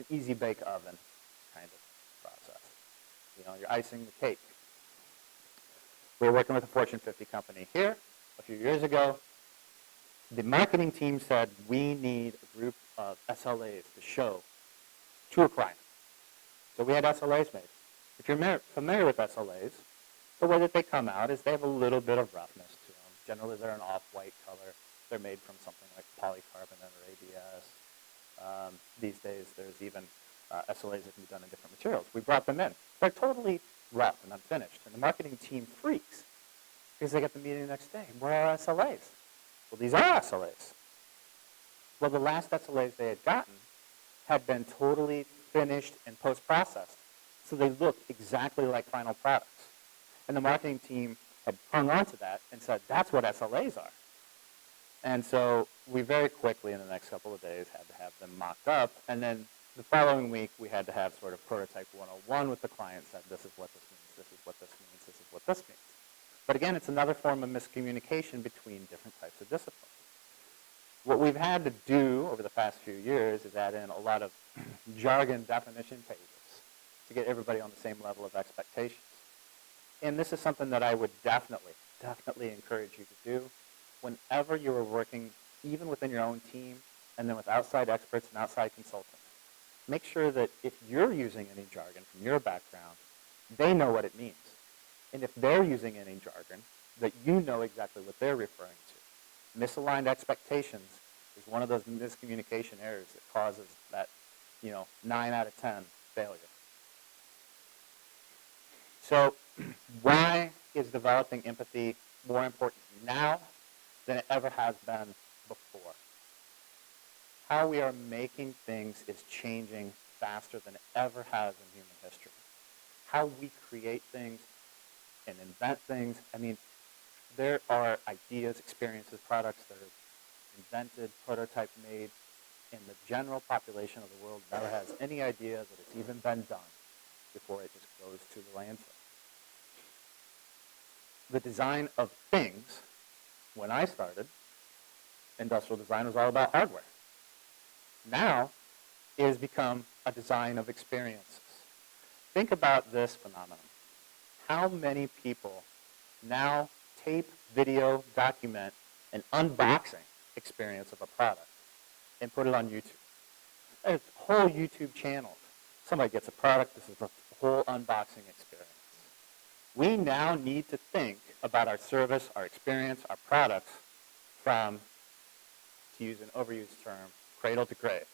an easy bake oven kind of process. You know, you're icing the cake. We were working with a Fortune 50 company here a few years ago. The marketing team said, we need a group of SLAs to show to a client. So we had SLAs made. If you're familiar with SLAs, the way that they come out is they have a little bit of roughness to them. Generally, they're an off-white color. They're made from something like polycarbonate or ABS. These days, there's even SLAs that can be done in different materials. We brought them in. They're totally rough and unfinished. And the marketing team freaks because they get the meeting the next day. Where are our SLAs? Well, these are SLAs. Well, the last SLAs they had gotten had been totally finished and post-processed. So they looked exactly like final products. And the marketing team had hung on to that and said, that's what SLAs are. And so we very quickly in the next couple of days had to have them mocked up. And then the following week, we had to have sort of prototype 101 with the client, said this is what this means, this is what this means, this is what this means. But again, it's another form of miscommunication between different types of disciplines. What we've had to do over the past few years is add in a lot of jargon definition pages to get everybody on the same level of expectations. And this is something that I would definitely encourage you to do whenever you are working, even within your own team, and then with outside experts and outside consultants. Make sure that if you're using any jargon from your background, they know what it means. And if they're using any jargon, that you know exactly what they're referring to. Misaligned expectations is one of those miscommunication errors that causes that, 9 out of 10 failure. So why is developing empathy more important now than it ever has been before? How we are making things is changing faster than it ever has in human history. How we create things and invent things, there are ideas, experiences, products that are invented, prototype made, and the general population of the world never has any idea that it's even been done before it just goes to the landfill. The design of things, when I started, industrial design was all about hardware. Now, it has become a design of experiences. Think about this phenomenon. How many people now tape, video, document an unboxing experience of a product and put it on YouTube? There's whole YouTube channels. Somebody gets a product, this is the whole unboxing experience. We now need to think about our service, our experience, our products from, to use an overused term, cradle to grave.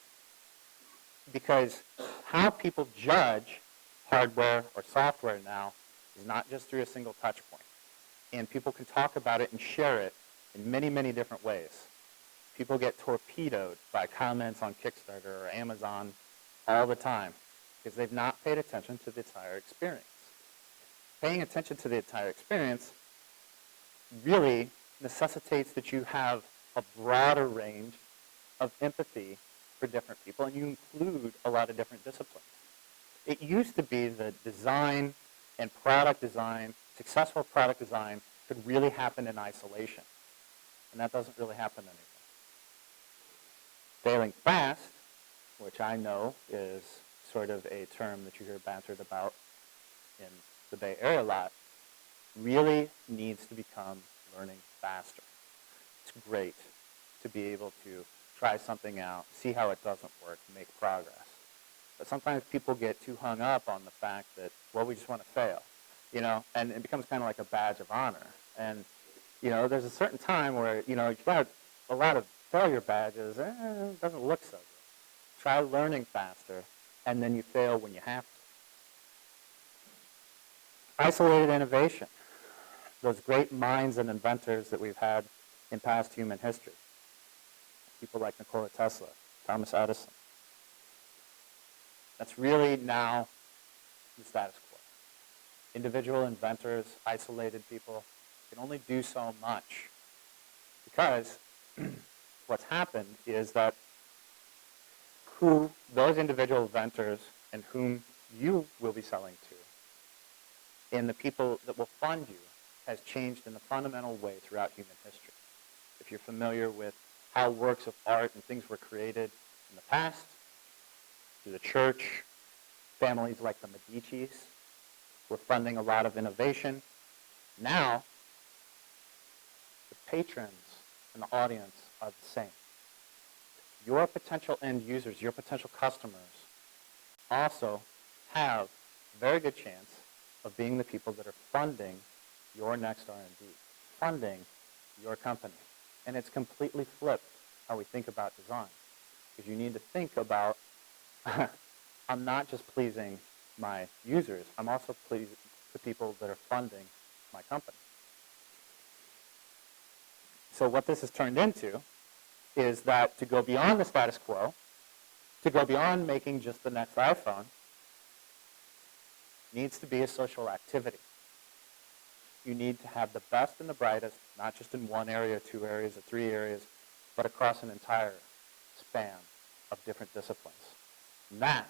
Because how people judge hardware or software now is not just through a single touch point. And people can talk about it and share it in many, many different ways. People get torpedoed by comments on Kickstarter or Amazon all the time because they've not paid attention to the entire experience. Paying attention to the entire experience really necessitates that you have a broader range of empathy for different people, and you include a lot of different disciplines. It used to be that design and product design, successful product design, could really happen in isolation, and that doesn't really happen anymore. Failing fast, which I know is sort of a term that you hear bantered about in the Bay Area a lot, really needs to become learning faster. It's great to be able to try something out, see how it doesn't work, make progress. But sometimes people get too hung up on the fact that, well, we just want to fail, you know, and it becomes kind of like a badge of honor. And, you know, there's a certain time where, you know, you've got a lot of failure badges, it doesn't look so good. Try learning faster, and then you fail when you have to. Isolated innovation. Those great minds and inventors that we've had in past human history. People like Nikola Tesla, Thomas Edison. That's really now the status quo. Individual inventors, isolated people, can only do so much because what's happened is that who those individual inventors and whom you will be selling to and the people that will fund you has changed in a fundamental way throughout human history. If you're familiar with how works of art and things were created in the past, through the church, families like the Medicis were funding a lot of innovation. Now, the patrons and the audience are the same. Your potential end users, your potential customers, also have a very good chance of being the people that are funding your next R&D, funding your company. And it's completely flipped how we think about design. Because you need to think about, I'm not just pleasing my users, I'm also pleasing the people that are funding my company. So what this has turned into is that to go beyond the status quo, to go beyond making just the next iPhone, needs to be a social activity. You need to have the best and the brightest, not just in one area, 2 areas, or 3 areas, but across an entire span of different disciplines. And that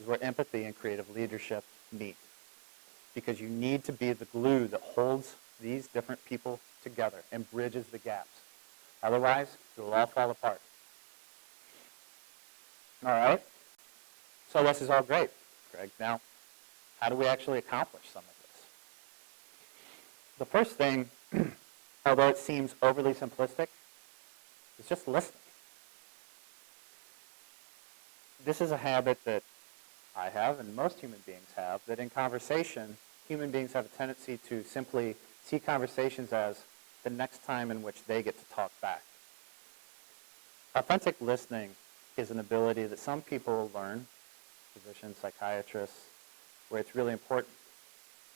is where empathy and creative leadership meet. Because you need to be the glue that holds these different people together and bridges the gaps. Otherwise, it will all fall apart. All right? So this is all great, Greg. Now, how do we actually accomplish some of this? The first thing, although it seems overly simplistic, is just listening. This is a habit that I have and most human beings have, that in conversation, human beings have a tendency to simply see conversations as the next time in which they get to talk back. Authentic listening is an ability that some people learn, physicians, psychiatrists, where it's really important.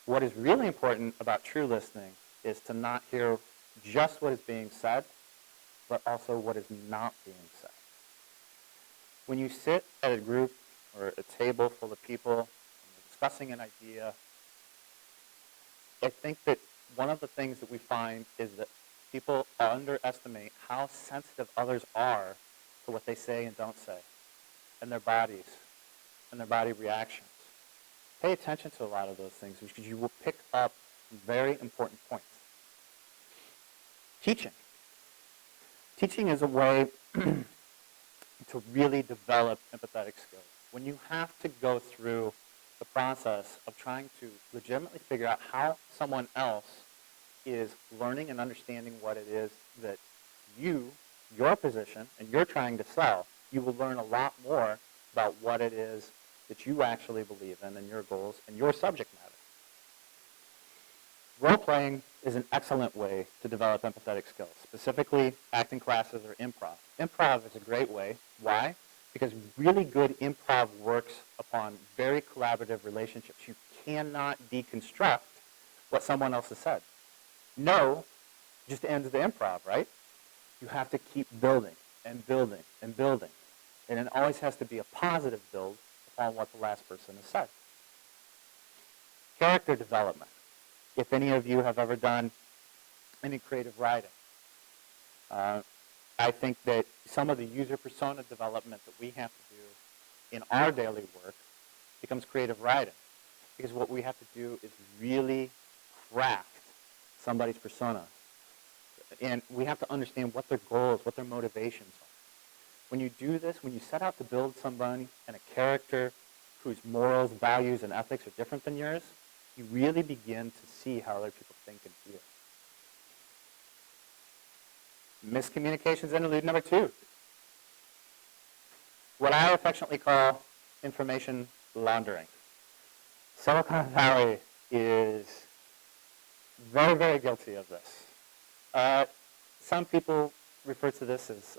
What is really important about true listening is to not hear just what is being said, but also what is not being said. When you sit at a group or a table full of people and you're discussing an idea, I think that one of the things that we find is that people underestimate how sensitive others are to what they say and don't say, and their bodies, and their body reactions. Pay attention to a lot of those things because you will pick up very important points. Teaching. Teaching is a way to really develop empathetic skills. When you have to go through the process of trying to legitimately figure out how someone else is learning and understanding what it is that your position, and you're trying to sell, you will learn a lot more about what it is that you actually believe in and your goals and your subject matter. Role-playing is an excellent way to develop empathetic skills, specifically acting classes or improv. Improv is a great way. Why? Because really good improv works upon very collaborative relationships. You cannot deconstruct what someone else has said. No just ends the improv, right? You have to keep building and building and building. And it always has to be a positive build upon what the last person has said. Character development. If any of you have ever done any creative writing, I think that some of the user persona development that we have to do in our daily work becomes creative writing. Because what we have to do is really craft somebody's persona. And we have to understand what their goals, what their motivations are. When you do this, when you set out to build somebody and a character whose morals, values, and ethics are different than yours, you really begin to see how other people think and feel. Miscommunications interlude number 2. What I affectionately call information laundering. Silicon Valley is very, very guilty of this. Some people refer to this as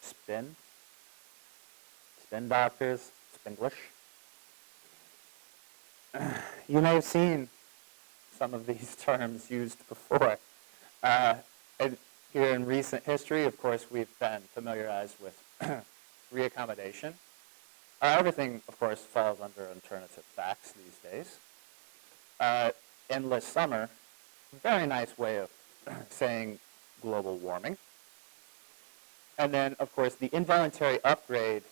spin doctors, Spinglish. You may have seen some of these terms used before. And here in recent history, of course, we've been familiarized with reaccommodation. Everything, of course, falls under alternative facts these days. Endless summer, very nice way of saying global warming. And then, of course, the involuntary upgrade,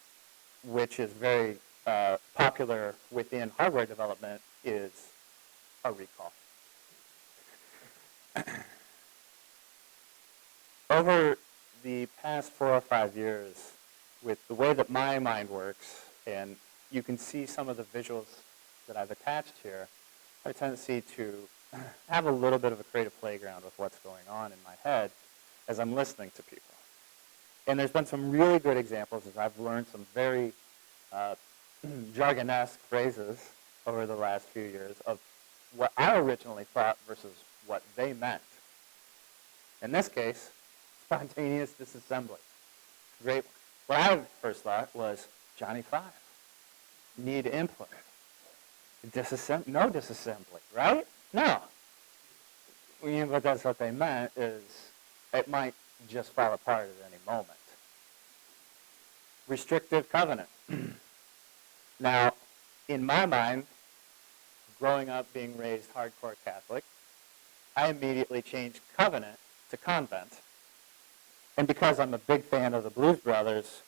which is very popular within hardware development, is a recall. Over the past 4 or 5 years, with the way that my mind works, and you can see some of the visuals that I've attached here, I have a tendency to have a little bit of a creative playground with what's going on in my head as I'm listening to people. And there's been some really good examples as I've learned some very jargonesque phrases over the last few years of what I originally thought versus what they meant. In this case, spontaneous disassembly. Great. What I first thought was Johnny 5. Need input. No disassembly, right? No. But that's what they meant is it might just fall apart at any moment. Restrictive covenant. Now, in my mind, growing up being raised hardcore Catholic, I immediately changed covenant to convent. And because I'm a big fan of the Blues Brothers,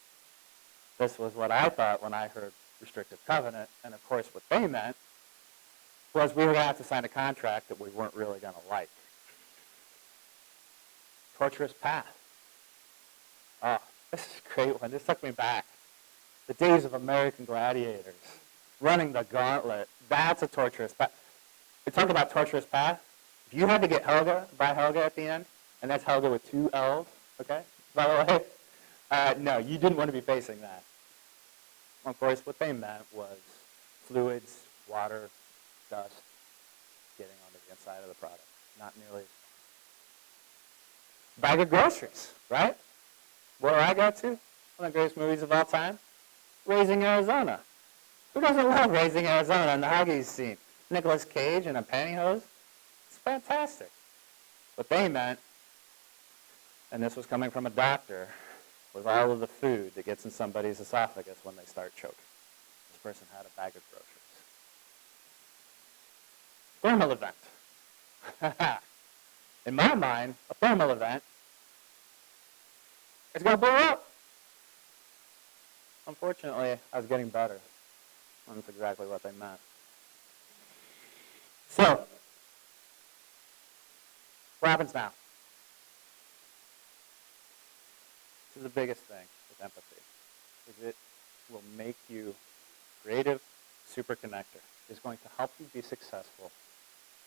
this was what I thought when I heard restrictive covenant. And of course, what they meant was we were going to have to sign a contract that we weren't really going to like. Torturous path. Oh, this is a great one. This took me back. The days of American gladiators, running the gauntlet. That's a torturous path. We talk about torturous path. If you had to get Helga, buy Helga at the end, and that's Helga with 2 L's, okay, by the way, no, you didn't want to be facing that. Of course, what they meant was fluids, water, dust, getting onto the inside of the product. Not nearly as fun. Bag of groceries, right? Where I go to, one of the greatest movies of all time, Raising Arizona. Who doesn't love Raising Arizona and the Huggies scene? Nicolas Cage in a pantyhose. It's fantastic. What they meant, and this was coming from a doctor, was all of the food that gets in somebody's esophagus when they start choking. This person had a bag of groceries. Thermal event. In my mind, a thermal event is going to blow up. Unfortunately, I was getting better. That's exactly what they meant. So, what happens now? This is the biggest thing with empathy, is it will make you creative super connector. It's going to help you be successful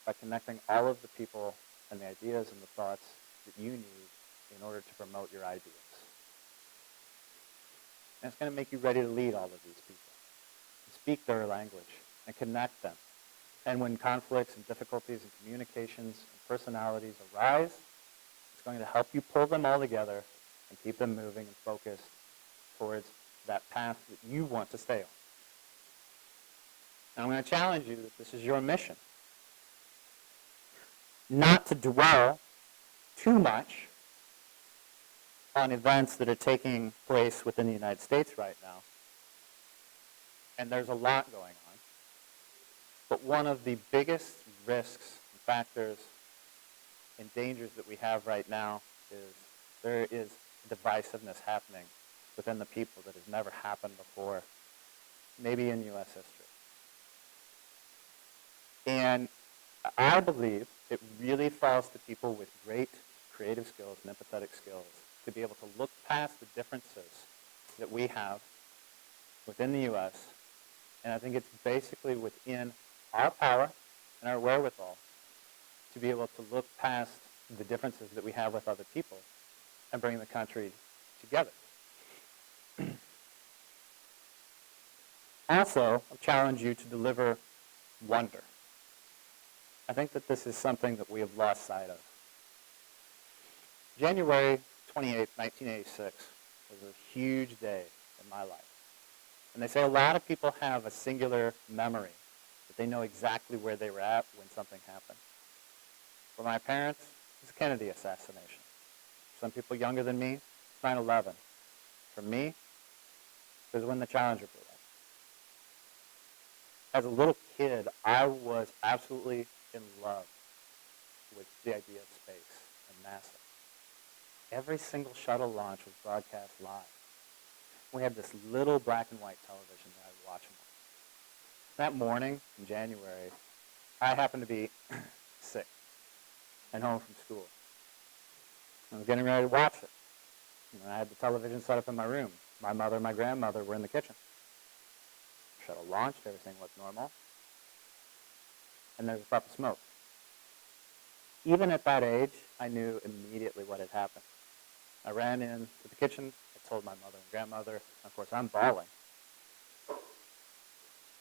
by connecting all of the people and the ideas and the thoughts that you need in order to promote your ideas. And it's going to make you ready to lead all of these people, and speak their language, and connect them. And when conflicts and difficulties and communications and personalities arise, it's going to help you pull them all together and keep them moving and focused towards that path that you want to stay on. And I'm going to challenge you that this is your mission. Not to dwell too much on events that are taking place within the United States right now. And there's a lot going on. But one of the biggest risks, factors, and dangers that we have right now is there is divisiveness happening within the people that has never happened before, maybe in U.S. history. And I believe it really falls to people with great creative skills and empathetic skills to be able to look past the differences that we have within the U.S. And I think it's basically within our power and our wherewithal to be able to look past the differences that we have with other people and bring the country together. Also, I challenge you to deliver wonder. I think that this is something that we have lost sight of. January 28, 1986 was a huge day in my life. And they say a lot of people have a singular memory, that they know exactly where they were at when something happened. For my parents, it was the Kennedy assassination. Some people younger than me, it's 9/11. For me, it was when the Challenger blew up. As a little kid, I was absolutely in love with the idea of space and NASA. Every single shuttle launch was broadcast live. We had this little black and white television that I would watch them on. That morning in January, I happened to be sick and home from school. I was getting ready to watch it. I had the television set up in my room. My mother and my grandmother were in the kitchen. Shuttle launched, everything looked normal. And there was a puff of smoke. Even at that age, I knew immediately what had happened. I ran into the kitchen. I told my mother and grandmother. Of course, I'm bawling.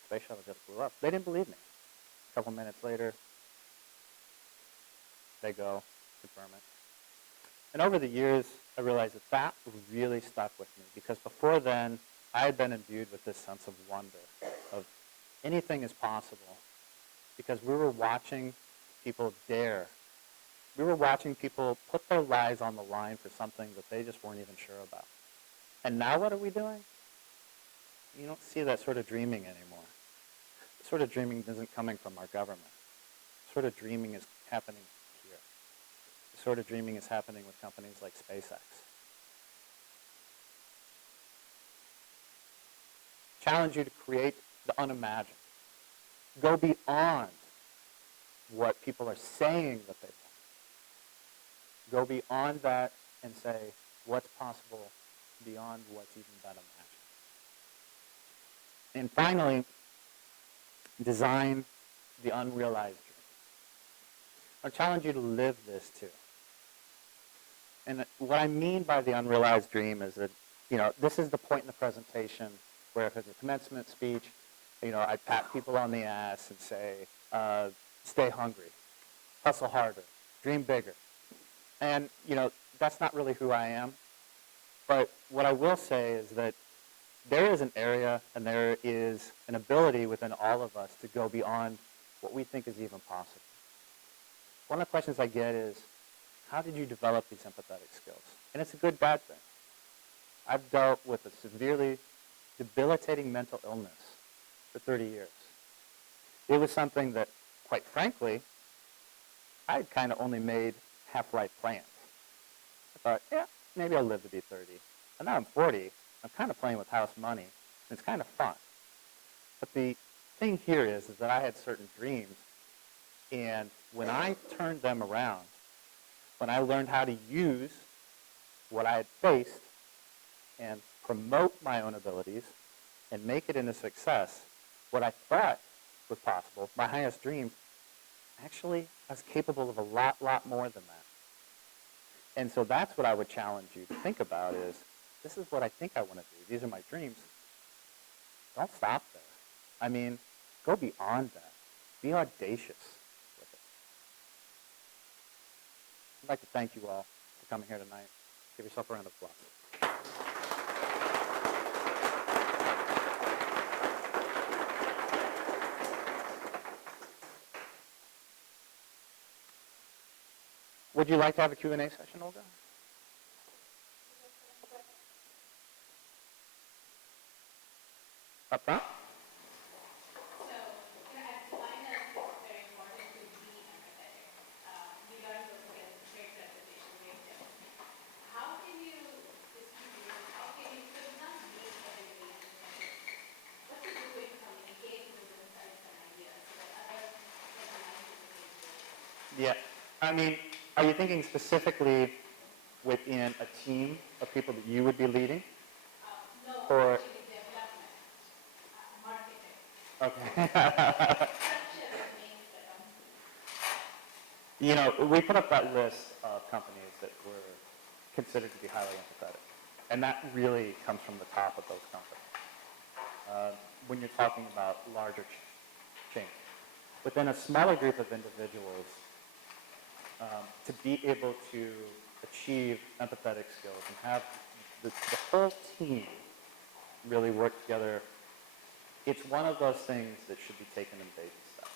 Space shuttle just blew up. They didn't believe me. A couple minutes later, they go, confirm it. And over the years, I realized that that really stuck with me, because before then, I had been imbued with this sense of wonder, of anything is possible, because we were watching people dare. We were watching people put their lives on the line for something that they just weren't even sure about. And now what are we doing? You don't see that sort of dreaming anymore. The sort of dreaming isn't coming from our government. The sort of dreaming is happening here. The sort of dreaming is happening with companies like SpaceX. Challenge you to create the unimagined. Go beyond what people are saying that they want. Go beyond that and say what's possible beyond what's even been imagined. And finally, design the unrealized dream. I challenge you to live this too. And what I mean by the unrealized dream is that, this is the point in the presentation where if it's a commencement speech, I pat people on the ass and say, stay hungry, hustle harder, dream bigger. And, that's not really who I am. But what I will say is that there is an area and there is an ability within all of us to go beyond what we think is even possible. One of the questions I get is, how did you develop these empathetic skills? And it's a good, bad thing. I've dealt with a severely debilitating mental illness for 30 years. It was something that, quite frankly, I had kind of only made half-right plans. I thought, maybe I'll live to be 30. And now I'm 40. I'm kind of playing with house money, and it's kind of fun. But the thing here is that I had certain dreams, and when I turned them around, when I learned how to use what I had faced and promote my own abilities and make it into success, what I thought was possible, my highest dreams, actually I was capable of a lot more than that. And so that's what I would challenge you to think about is, this is what I think I want to do. These are my dreams. Don't stop there. I mean, go beyond that. Be audacious with it. I'd like to thank you all for coming here tonight. Give yourself a round of applause. Would you like to have a Q&A session, Olga? Up front? So, as defined as it's very important to be empathetic. You guys also get great presentation, great tips. How can you distribute, because it's not meet everybody's intentions. What to do in communicating those insights and ideas so that others get aligned with the same goal? Yeah. I mean, are you thinking specifically within a team of people that you would be leading? No, Or actually development, marketing. okay. Structure remains the company. We put up that list of companies that were considered to be highly empathetic. And that really comes from the top of those companies. When you're talking about larger chains. Within a smaller group of individuals, to be able to achieve empathetic skills and have the whole team really work together, it's one of those things that should be taken in baby steps,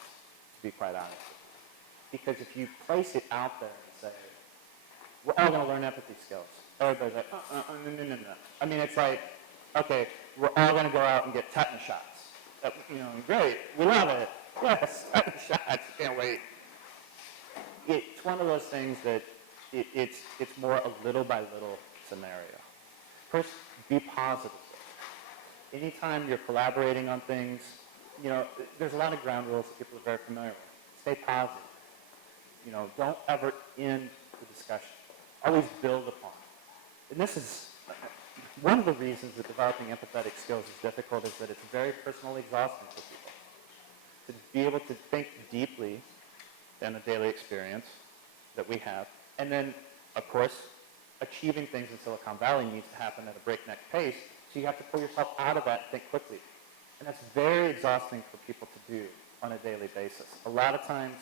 to be quite honest with you. Because if you place it out there and say, we're all going to learn empathy skills, everybody's like, no. I mean, it's like, okay, we're all going to go out and get tetanus shots. Great, we love it. Yes, tetanus shots, can't wait. It's one of those things that it's more a little by little scenario. First, be positive. Anytime you're collaborating on things, there's a lot of ground rules that people are very familiar with. Stay positive. Don't ever end the discussion. Always build upon it. And this is one of the reasons that developing empathetic skills is difficult, is that it's very personally exhausting for people. To be able to think deeply in a daily experience that we have, and then, of course, achieving things in Silicon Valley needs to happen at a breakneck pace, so you have to pull yourself out of that and think quickly. And that's very exhausting for people to do on a daily basis. A lot of times,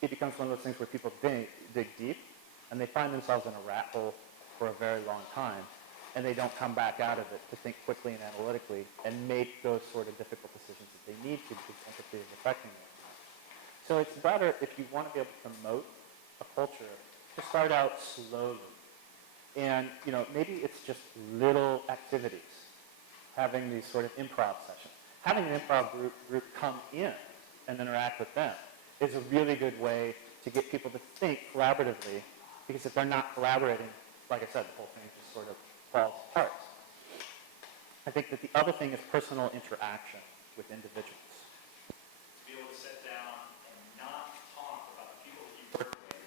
it becomes one of those things where people dig deep, and they find themselves in a rat hole for a very long time, and they don't come back out of it to think quickly and analytically and make those sort of difficult decisions that they need to, because empathy is affecting them. So it's better, if you want to be able to promote a culture, to start out slowly. And, maybe it's just little activities, having these sort of improv sessions. Having an improv group come in and interact with them is a really good way to get people to think collaboratively, because if they're not collaborating, like I said, the whole thing just sort of falls apart. I think that the other thing is personal interaction with individuals. To be able to sit down and not talk about the people that you work with,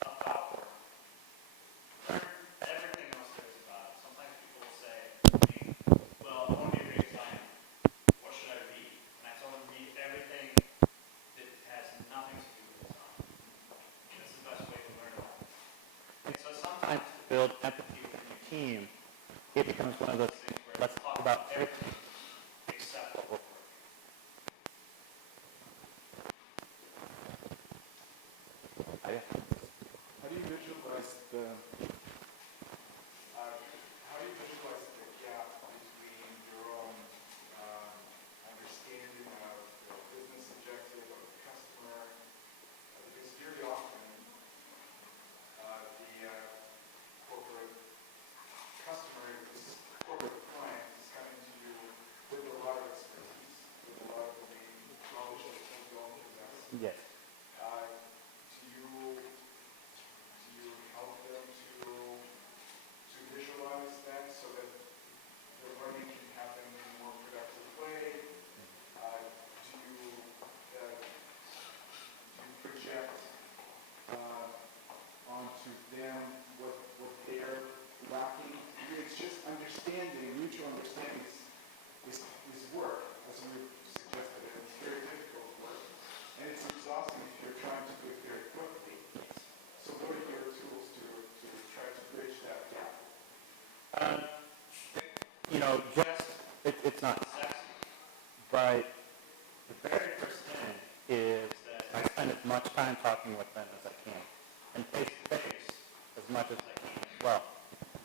about work. Learn everything else there is about it. Sometimes people will say to me, well, I want to be a great designer. What should I read? And I tell them, read everything that has nothing to do with design. That's the best way to learn about it. And so sometimes to build empathy within your team, it becomes one of those things where let's talk about everything except what we're working. How do you visualize the gap between your own understanding of the business objective of the customer? Because very often the corporate customer, this corporate client, is coming to you with a lot of expertise, with a lot of domain knowledge that you don't possess. Yes. Do you help them to visualize that so that the learning can happen in a more productive way? Do you project onto them what they're lacking? It's just understanding, mutual understanding is work, as we've suggested, and it's very difficult work. And it's exhausting if you're trying to do it very quickly. So what are your tools to try to bridge that gap? It's not sexy, but the very first thing is that I spend as much time talking with them as I can, and face to face as much as I can as well.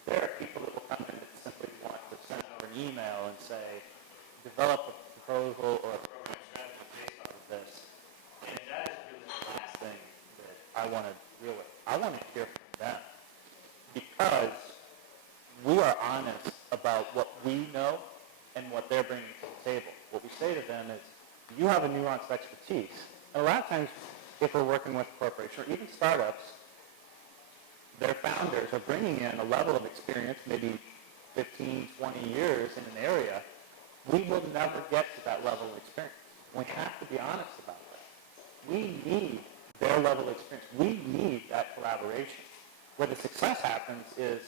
There are people that will come in that simply want to send over an email and say, develop a proposal or a program strategy based off of this. And that is really the last thing that I want to deal with. I want to hear from them, because we are honest about what we know and what they're bringing to the table. What we say to them is, you have a nuanced expertise. And a lot of times, if we're working with corporations or even startups, their founders are bringing in a level of experience, maybe 15, 20 years in an area. We will never get to that level of experience. We have to be honest about that. We need their level of experience. We need that collaboration. Where the success happens is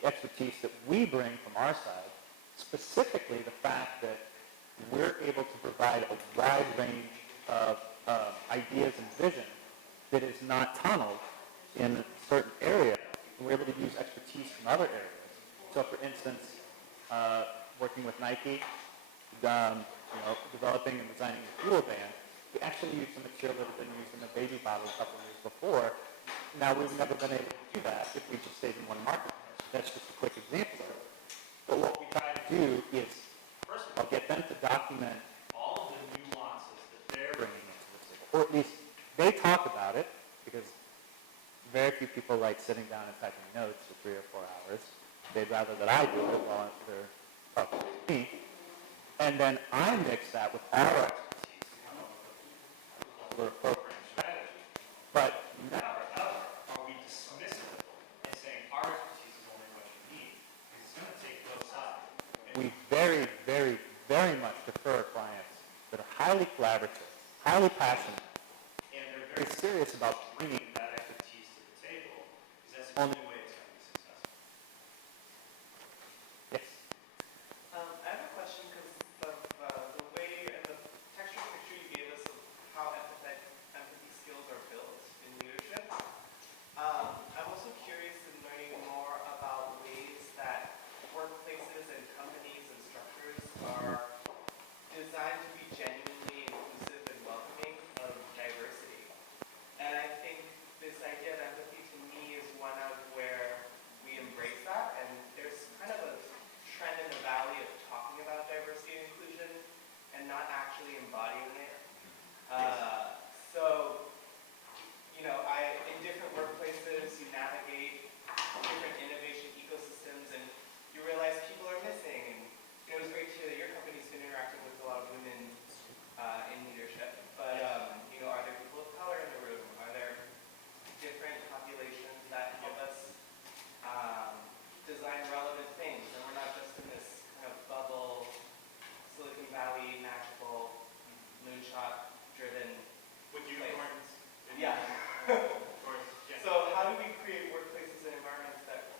the expertise that we bring from our side, specifically the fact that we're able to provide a wide range of ideas and vision that is not tunneled in a certain area and we're able to use expertise from other areas. So for instance, working with Nike, developing and designing a fuel band, we actually used some material that had been used in a baby bottle a couple of years before. Now we've never been able to do that if we just stayed in one market. That's just a quick example of it. But what we try to do is, first of all, get them to document all of the nuances that they're bringing into the table, or at least they talk about it, because very few people like sitting down and typing notes for 3 or 4 hours. They'd rather that I do it while they're talking to me. And then I mix that with our expertise to come up with a program strategy. But never, ever are we dismissive and saying our expertise is only what you need, because it's going to take both sides. And we very, very, very much prefer clients that are highly collaborative, highly passionate, and they're very serious about bringing that expertise to the table, because that's the only way it's going to be successful. Yes? I have a question because of the way and the texture picture you gave us of how empathy skills are built in leadership. I'm also curious in learning more about ways that workplaces and companies and structures are designed to be genuinely inclusive and welcoming of diversity. And I think this idea of empathy to me is one of where we embrace that, and there's kind of a trend in the valley of talking about diversity and inclusion and not actually embodying it. So, in different workplaces, you navigate different innovation ecosystems, and you realize people are missing. And it was great to hear that your company's been interacting with a lot of women in leadership. But are there people of color in the room? Are there different populations that help us design relevant things? And we're not just in this kind of bubble, Silicon Valley, magical, moonshot-driven With place. unicorns? Yeah. Of course. Yeah. So how do we create workplaces and environments that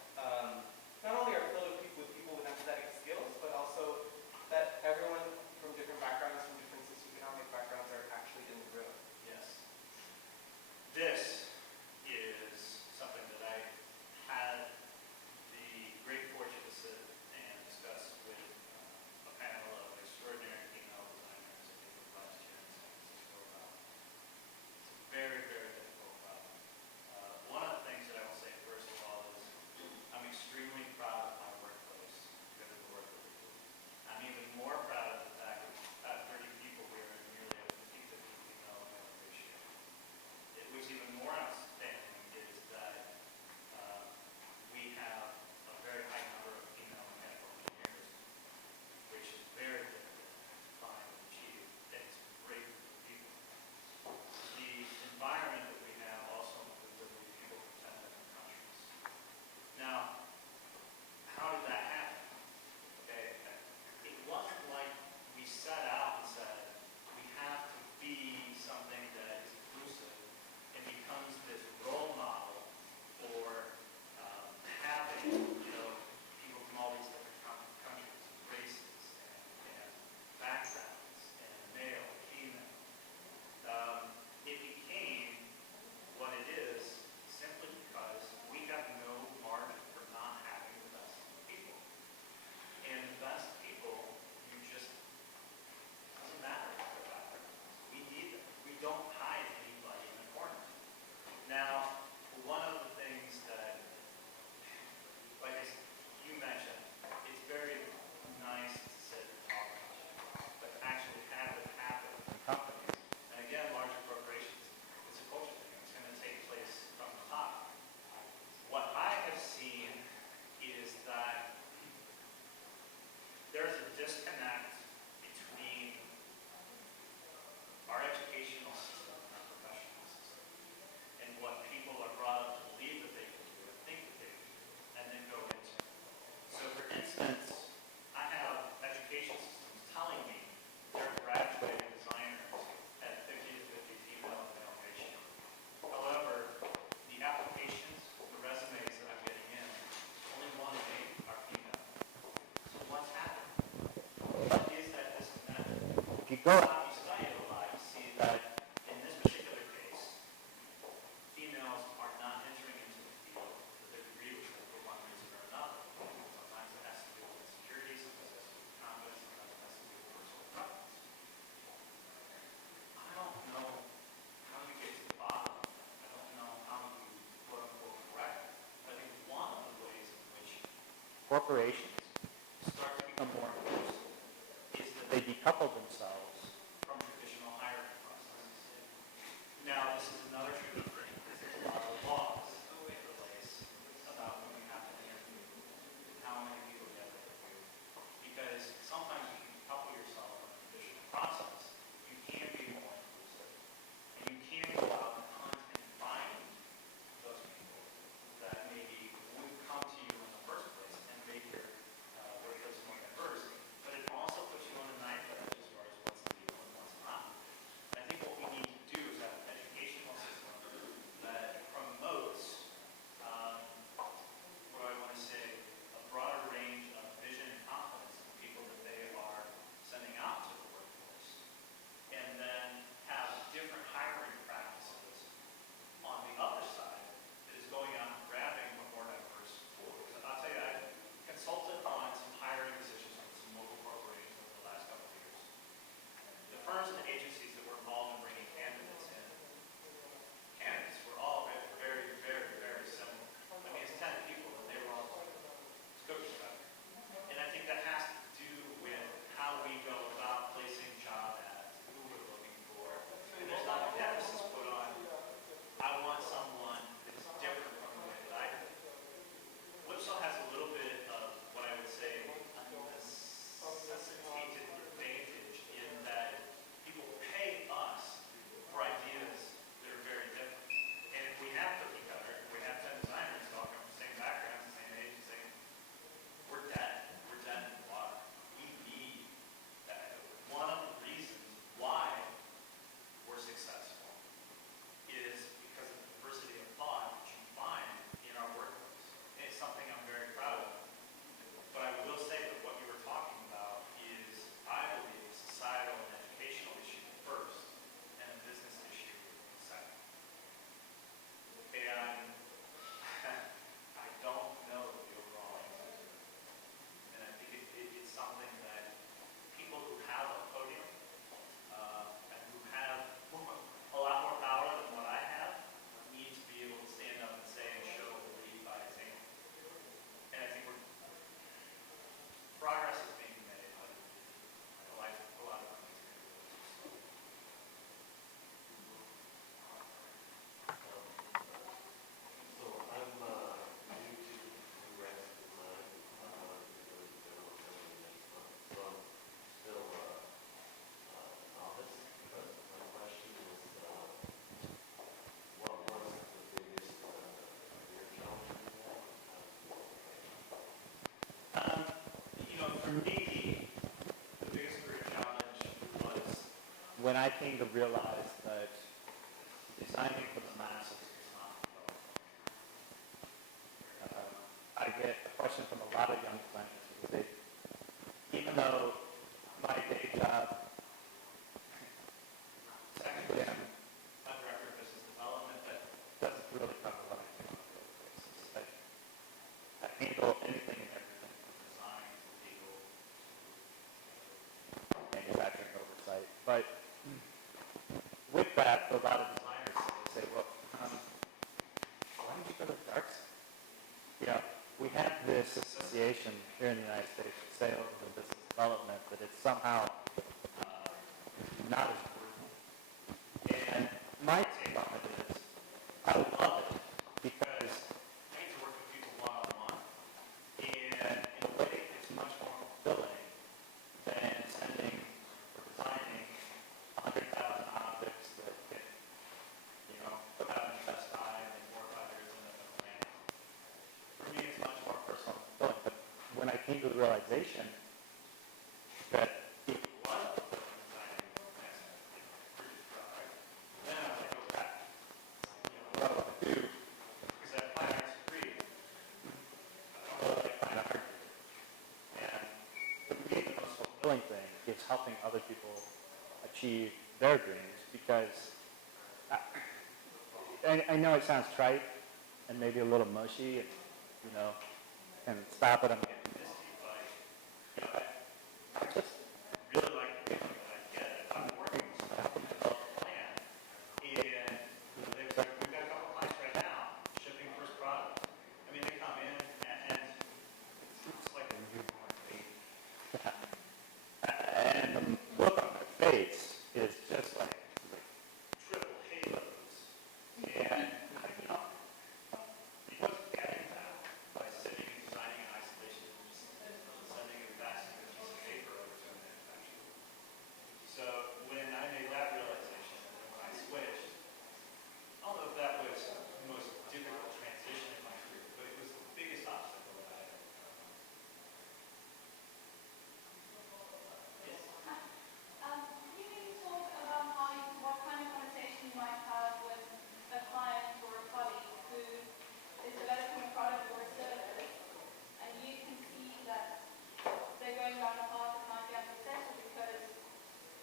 not only are filled with people with empathetic skills, but also that everyone from different backgrounds, from different socioeconomic backgrounds are actually in the room? Yes. This is something that I had the great fortune to sit and discuss with a panel of extraordinary female designers at the last year in San Francisco about. It's a very, very difficult problem. One of the things that I will say first of all is I'm extremely proud of my workplace because of the work that we do. I'm even more proud of the fact that out of 30 people we are nearly a 50-50 female male ratio. What's even more outstanding is that we have a very high number of female mechanical engineers, which is very difficult to find and achieve. And it's great for the people. The environment that we have also includes that we have people from 10 different countries. Now, how did that happen? Okay, it wasn't like we set out and said we have to be something that is inclusive and becomes this role model for having people from all these different countries, races, and backgrounds, and male, female. It became what it is simply because we have no margin for not having the best people. And the best people, doesn't matter what their background is. We need them. We don't hide anybody in the corner. Now, one of the things that, like you mentioned, it's very nice to sit and talk about it, but to actually have it happen in companies, and again, larger corporations, it's a culture thing. It's going to take place from the top. What I have seen is that there's a disconnect between our educational system and our professional system, and what people are brought up to believe that they can do and think that they can do, and then go into. So for instance, I have education systems telling me they're graduating designers at 50 to 50 female and male ratio. However, the applications, the resumes that I'm getting in, only 1 in 8 are female. So what's happening? What is that disconnect? If you go out and you study it a lot, you see that in this particular case, females are not entering into the field with a degree corporations start to become more inclusive is that they decouple themselves from traditional hiring processes. Now, this is another tricky thing because there's a lot of laws in place about when you have to interview, how many people you have to interview, because sometimes you can decouple yourself from the traditional process. You can be more inclusive, and you can go out and hunt and find those people that maybe wouldn't come to you in the first place and make your workplace more diverse. But it also puts you on a knife edge as far as what's legal and what's not. I think what we need to do is have an educational system that promotes, what do I want to say, a broader range of vision and confidence in the people that they are sending out to the workforce, and then have different hiring practices on the other side that is going out and grabbing a more diverse pool. Because I'll tell you, I've consulted on some hiring decisions with some local corporations over the last couple of years. The firms and the agencies that were involved in bringing candidates in, candidates were all very, very, very similar. I mean, it's 10 people, and they were all cookie cutter. And I think that has to do with how we go about placing job ads, who we're looking for. And there's not an emphasis put on, I want someone that's different from the way that I do. Whipsaw has a little bit of what I would say a necessitated advantage in that people pay us for ideas that are very different. And if we have cookie cutter, if we have 10 designers talking from the same backgrounds, the same age, the same, we're dead. We're dead in the water. We need that. One of the reasons why we're successful is because of the diversity of thought that you find in our workplace. And it's something I'm very proud of. But I will say that what you were talking about is, I believe, a societal and educational issue first, and a business issue second. And I don't know the overall answer. And I think it's something that people who have a podium and who have a lot more power than what I have need to be able to stand up and say and show the lead by example. And I think progress is being made, but like a lot of things. So I'm new to UX design. I'm going to go to general assembly next month. So I'm still novice. But my question is, what was the biggest career challenge you had? You know, for me, the biggest career challenge was when I came to realize that designing for the masses is not the goal. I get a question from a lot of young designers who say, even though my day job, technically I'm a director of business development, that doesn't really cover what I do on a daily basis. I handle anything and everything from design to legal to manufacturing oversight. But with that, a lot of designers say, well, why don't you go to the dark side? You know, we have this association here in the United States with sales and business development that it's somehow not as important. And my take on it is, I love it because I get to work with people one-on-one, and in a way, it's much more fulfilling than sending or designing 100,000 objects that get, you know, put out in Best Buy and 4 or 5 years end up in the landfill. For me, it's much more personal and fulfilling. But when I came to the realization that it was fulfilling designing next to the previous product, then I was like, oh, crap. You know, what do I do? Because I have fine arts degree. I don't really like fine art. And for me, the most fulfilling thing is helping other people achieve their dreams, because I know it sounds trite and maybe a little mushy, and, you know, and stop it, I'm getting misty, but, you know, I just really like the feeling that I get if I'm working with someone helping develop a plan. And, you know, we've got a couple clients right now shipping first product. I mean, they come in and it's face is just like triple halos. And, you know, because of getting that by sitting and designing in isolation and just sending a vast piece of paper over to a manufacturer. So when I made that realization, and then when I switched, I don't know if that was the most difficult transition in my career, but it was the biggest obstacle that I had overcome. Yes. Can you maybe talk about what kind of conversation you might have with a client or a colleague who is developing a product or a service, and you can see that they're going down a path that might be unsuccessful because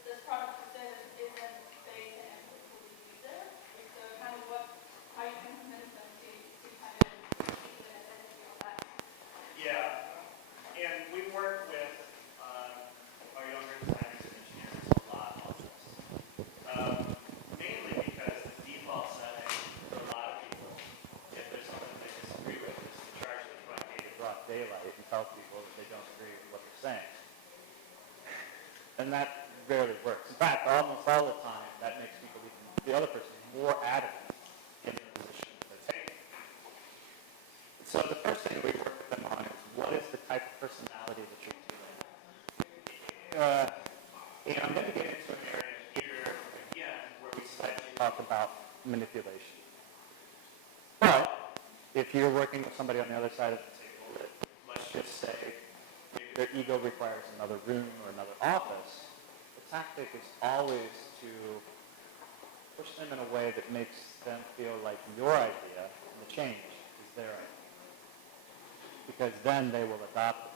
this product or service isn't based in empathy for the user. So kind of how you can convince them to kind of see the necessity of that. Yeah, and we work with our younger designers and engineers a lot on this. Mainly because the default setting for a lot of people, if there's something they disagree with, is to charge the front gate of broad daylight and tell people that they don't agree with what they're saying. And that rarely works. In fact, almost all the time, that makes people, the other person, more adamant in the position that they're taking. So the first thing we work with them on is what is the type of personality that you're dealing with. And I'm going to get into an area here again where we slightly talk about manipulation. But if you're working with somebody on the other side of the table that, let's just say, maybe their ego requires another room or another office, the tactic is always to push them in a way that makes them feel like your idea and the change is their idea. Because then they will adopt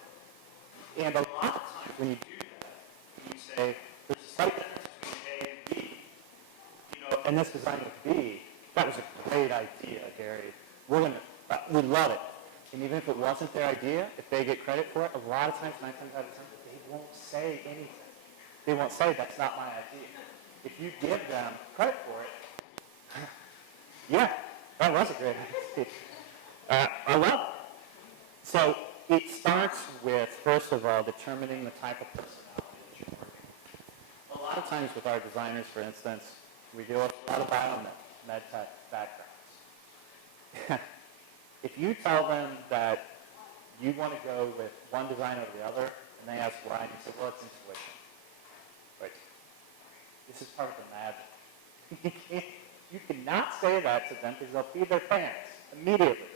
it. And a lot of times when you do that, you say, there's a slight difference between A and B. You know, and this design with B, that was a great idea, Gary. We love it. And even if it wasn't their idea, if they get credit for it, a lot of times, 9 times out of 10, they won't say anything. They won't say, that's not my idea. If you give them credit for it, yeah, that was a great idea. I love it. So it starts with, first of all, determining the type of personality that you're working with. A lot of times with our designers, for instance, we deal with a lot of biomed, med tech backgrounds. If you tell them that you want to go with one design over the other, and they ask why, and you say, well, it's intuition. Right. This is part of the magic. You cannot say that to them because they'll pee their pants immediately.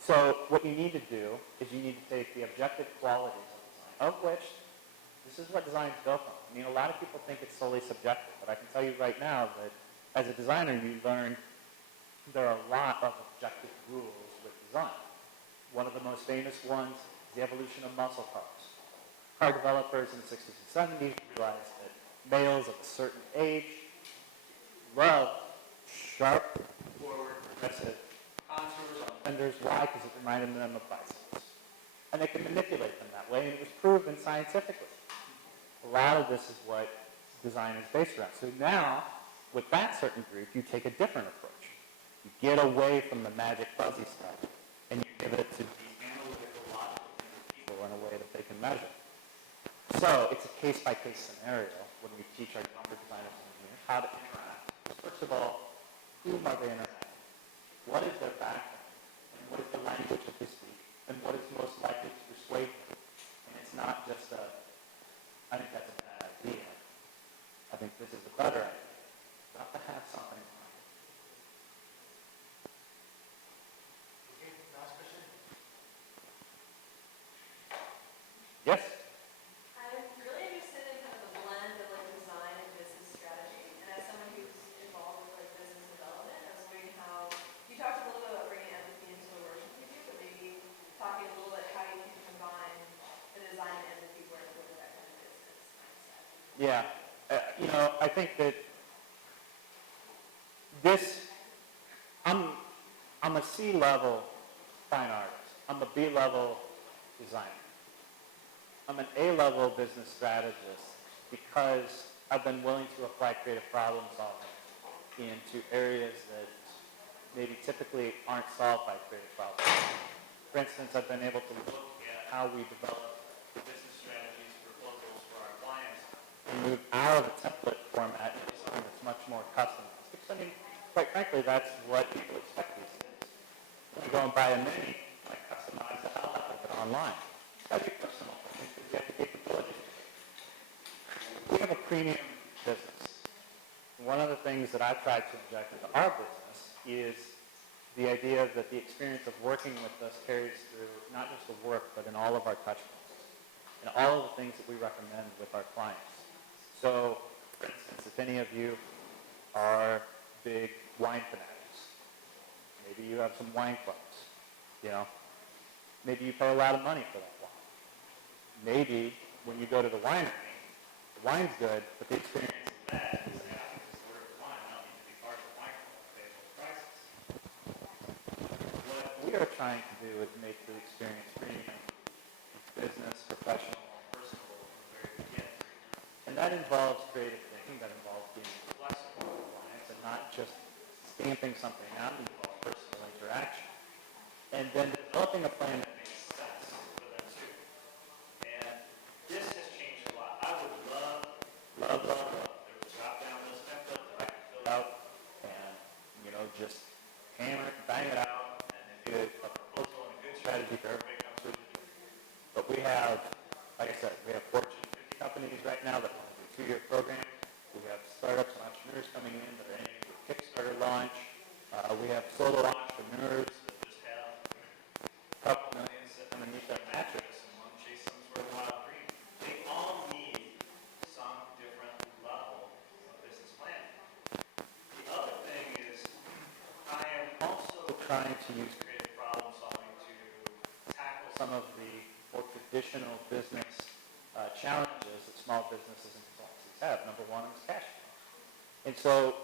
So what you need to do is you need to take the objective qualities of design, of which this is what design is built on. I mean, a lot of people think it's solely subjective, but I can tell you right now that as a designer, you learn there are a lot of objective rules with design. One of the most famous ones is the evolution of muscle cars. Car developers in the 60s and 70s realized that males of a certain age love sharp, forward, progressive contours on fenders. Why? Because it reminded them of bicycles. And they could manipulate them that way, and it was proven scientifically. A lot of this is what design is based around. So now, with that certain group, you take a different approach. You get away from the magic fuzzy stuff, and you give it to these analytical, logical people in a way that they can measure. So it's a case-by-case scenario when we teach our younger designers and engineers how to interact. First of all, whom are they interacting? What is their background? And what is the language that they speak? And what is most likely to persuade them? And it's not just I think that's a bad idea. I think this is a better idea. You have to have something. Okay, last question. Yes? I'm really interested in kind of the blend of like design and business strategy. And as someone who's involved with like business development, I was wondering how you talked a little bit about bringing empathy into the work you do, but maybe talking a little bit how you can combine the design and empathy work with that kind of business mindset. Yeah. I think that I'm a C-level fine artist. I'm a B-level designer. I'm an A-level business strategist because I've been willing to apply creative problem solving into areas that maybe typically aren't solved by creative problem solving. For instance, I've been able to look at how we develop business strategies, proposals for our clients and move out of the template format into something that's much more customized. Because, I mean, quite frankly, that's what people expect these days. When you go and buy a mini, like customize the hell out of it online. It's got to be personal. Because you have the capability. We have a premium business. One of the things that I've tried to inject into our business is the idea that the experience of working with us carries through not just the work, but in all of our touch points, and all of the things that we recommend with our clients. So, for instance, if any of you are big wine fanatics, maybe you have some wine clubs, you know, maybe you pay a lot of money for that wine. Maybe when you go to the winery, the wine's good, but the experience is bad. You say, I can just order the wine. I don't need to be part of the wine club and pay those prices. What we are trying to do is make the experience premium, business, professional, personal from the very beginning. And that involves creative thinking, that involves being flexible with clients and not just stamping something out. It involves personal interaction. And then developing a plan that makes sense for them too. And this has changed a lot. I would love. There was a drop-down list template that I could fill out and, you know, just hammer it, bang it out, and then do a proposal and a good strategy for everybody comes with it. But we have, like I said, we have Fortune 50 companies right now that want to do a 2-year program. We have startups and entrepreneurs coming in that are aiming for a Kickstarter launch. We have solo entrepreneurs that just have a couple million sitting underneath their mattress and want to chase some sort of wild dream. They all need some different level of business planning. The other thing is I am also trying to use creative problem solving to tackle some of the more traditional business challenges that small businesses and consultancies have. Number one is cash flow. And so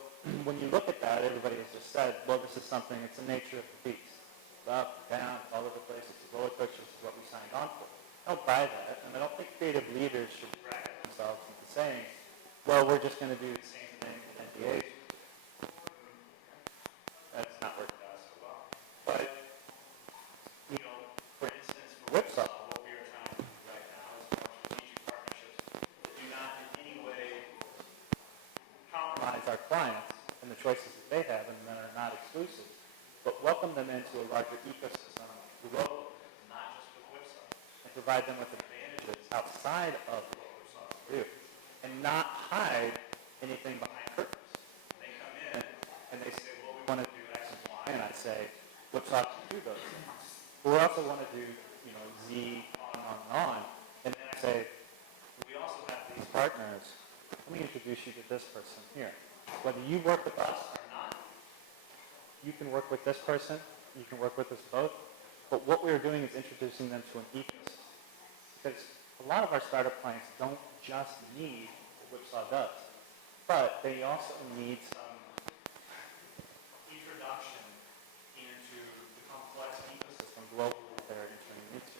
when you look at that, everybody has just said, well, this is something, it's the nature of the beast. It's up, down, all over the place. It's a roller coaster. This is what we signed on for. I don't buy that, and I don't think creative leaders should bracket themselves into saying, well, we're just going to do the same thing with NDAs. That's not working out so well. But, you know, for instance, for Whipsaw, what we are trying to do right now is more strategic partnerships that do not in any way compromise our clients and the choices that they have and that are not exclusive, but welcome them into a larger ecosystem globally, not just with Whipsaw, and provide them with advantages outside of what Whipsaw do, and not hide anything behind curtains. They come in and they say, well, we want to do X and Y, and I say, Whipsaw can do those things. But we also want to do, you know, Z, on, and then I say, we also have these partners. Let me introduce you to this person here. Whether you work with us or not, you can work with this person, you can work with us both, but what we're doing is introducing them to an ecosystem. Because a lot of our startup clients don't just need what Whipsaw does, but they also need some introduction into the complex ecosystem globally that they're entering into.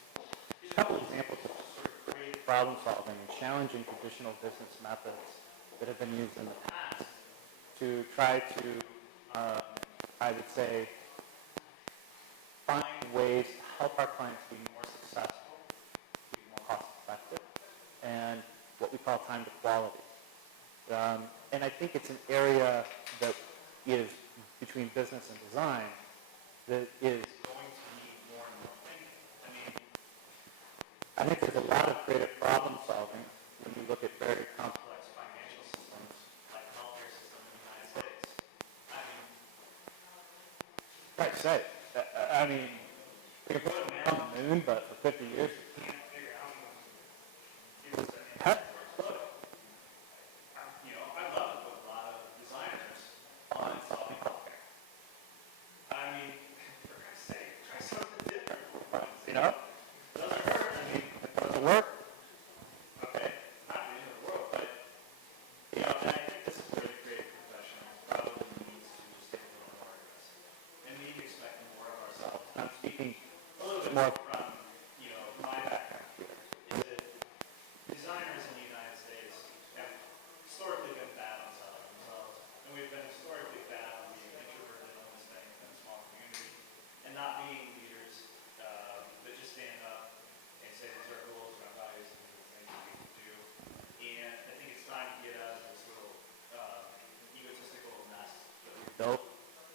Here's a couple examples of sort of creative problem solving and challenging traditional business methods that have been used in the past to try to, I would say, find ways to help our clients be more successful, be more cost effective, and what we call time to quality. And I think it's an area that is between business and design that is going to need more and more thinking. I mean, I think there's a lot of creative problem solving when you look at very complex financial systems like the healthcare system in the United States. I mean, right, say, I mean, we can put a man on the moon, but for 50 years, we can't figure out how it works. Look, you know, I love to put a lot of designers on solving healthcare. I mean, for Christ's sake, try something different. You know? Doesn't hurt. I mean, if it doesn't work, okay, not the end of the world, but, you know, and I think this is where the creative professional probably needs to just take a little more aggressive and maybe expect more of ourselves. I'm speaking a little bit more from, you know, my background. built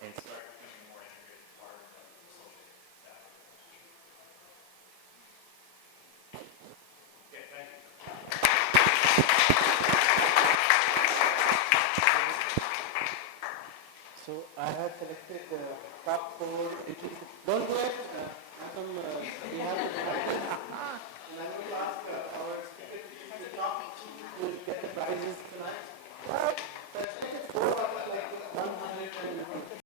and start becoming a more integrated part of the social fabric of the industry. Okay, thank you. So I have selected the top 4 entries. Don't go ahead. Malcolm, we have the prizes. And I'm going to ask our speaker to choose the top 2 who will get the prizes tonight.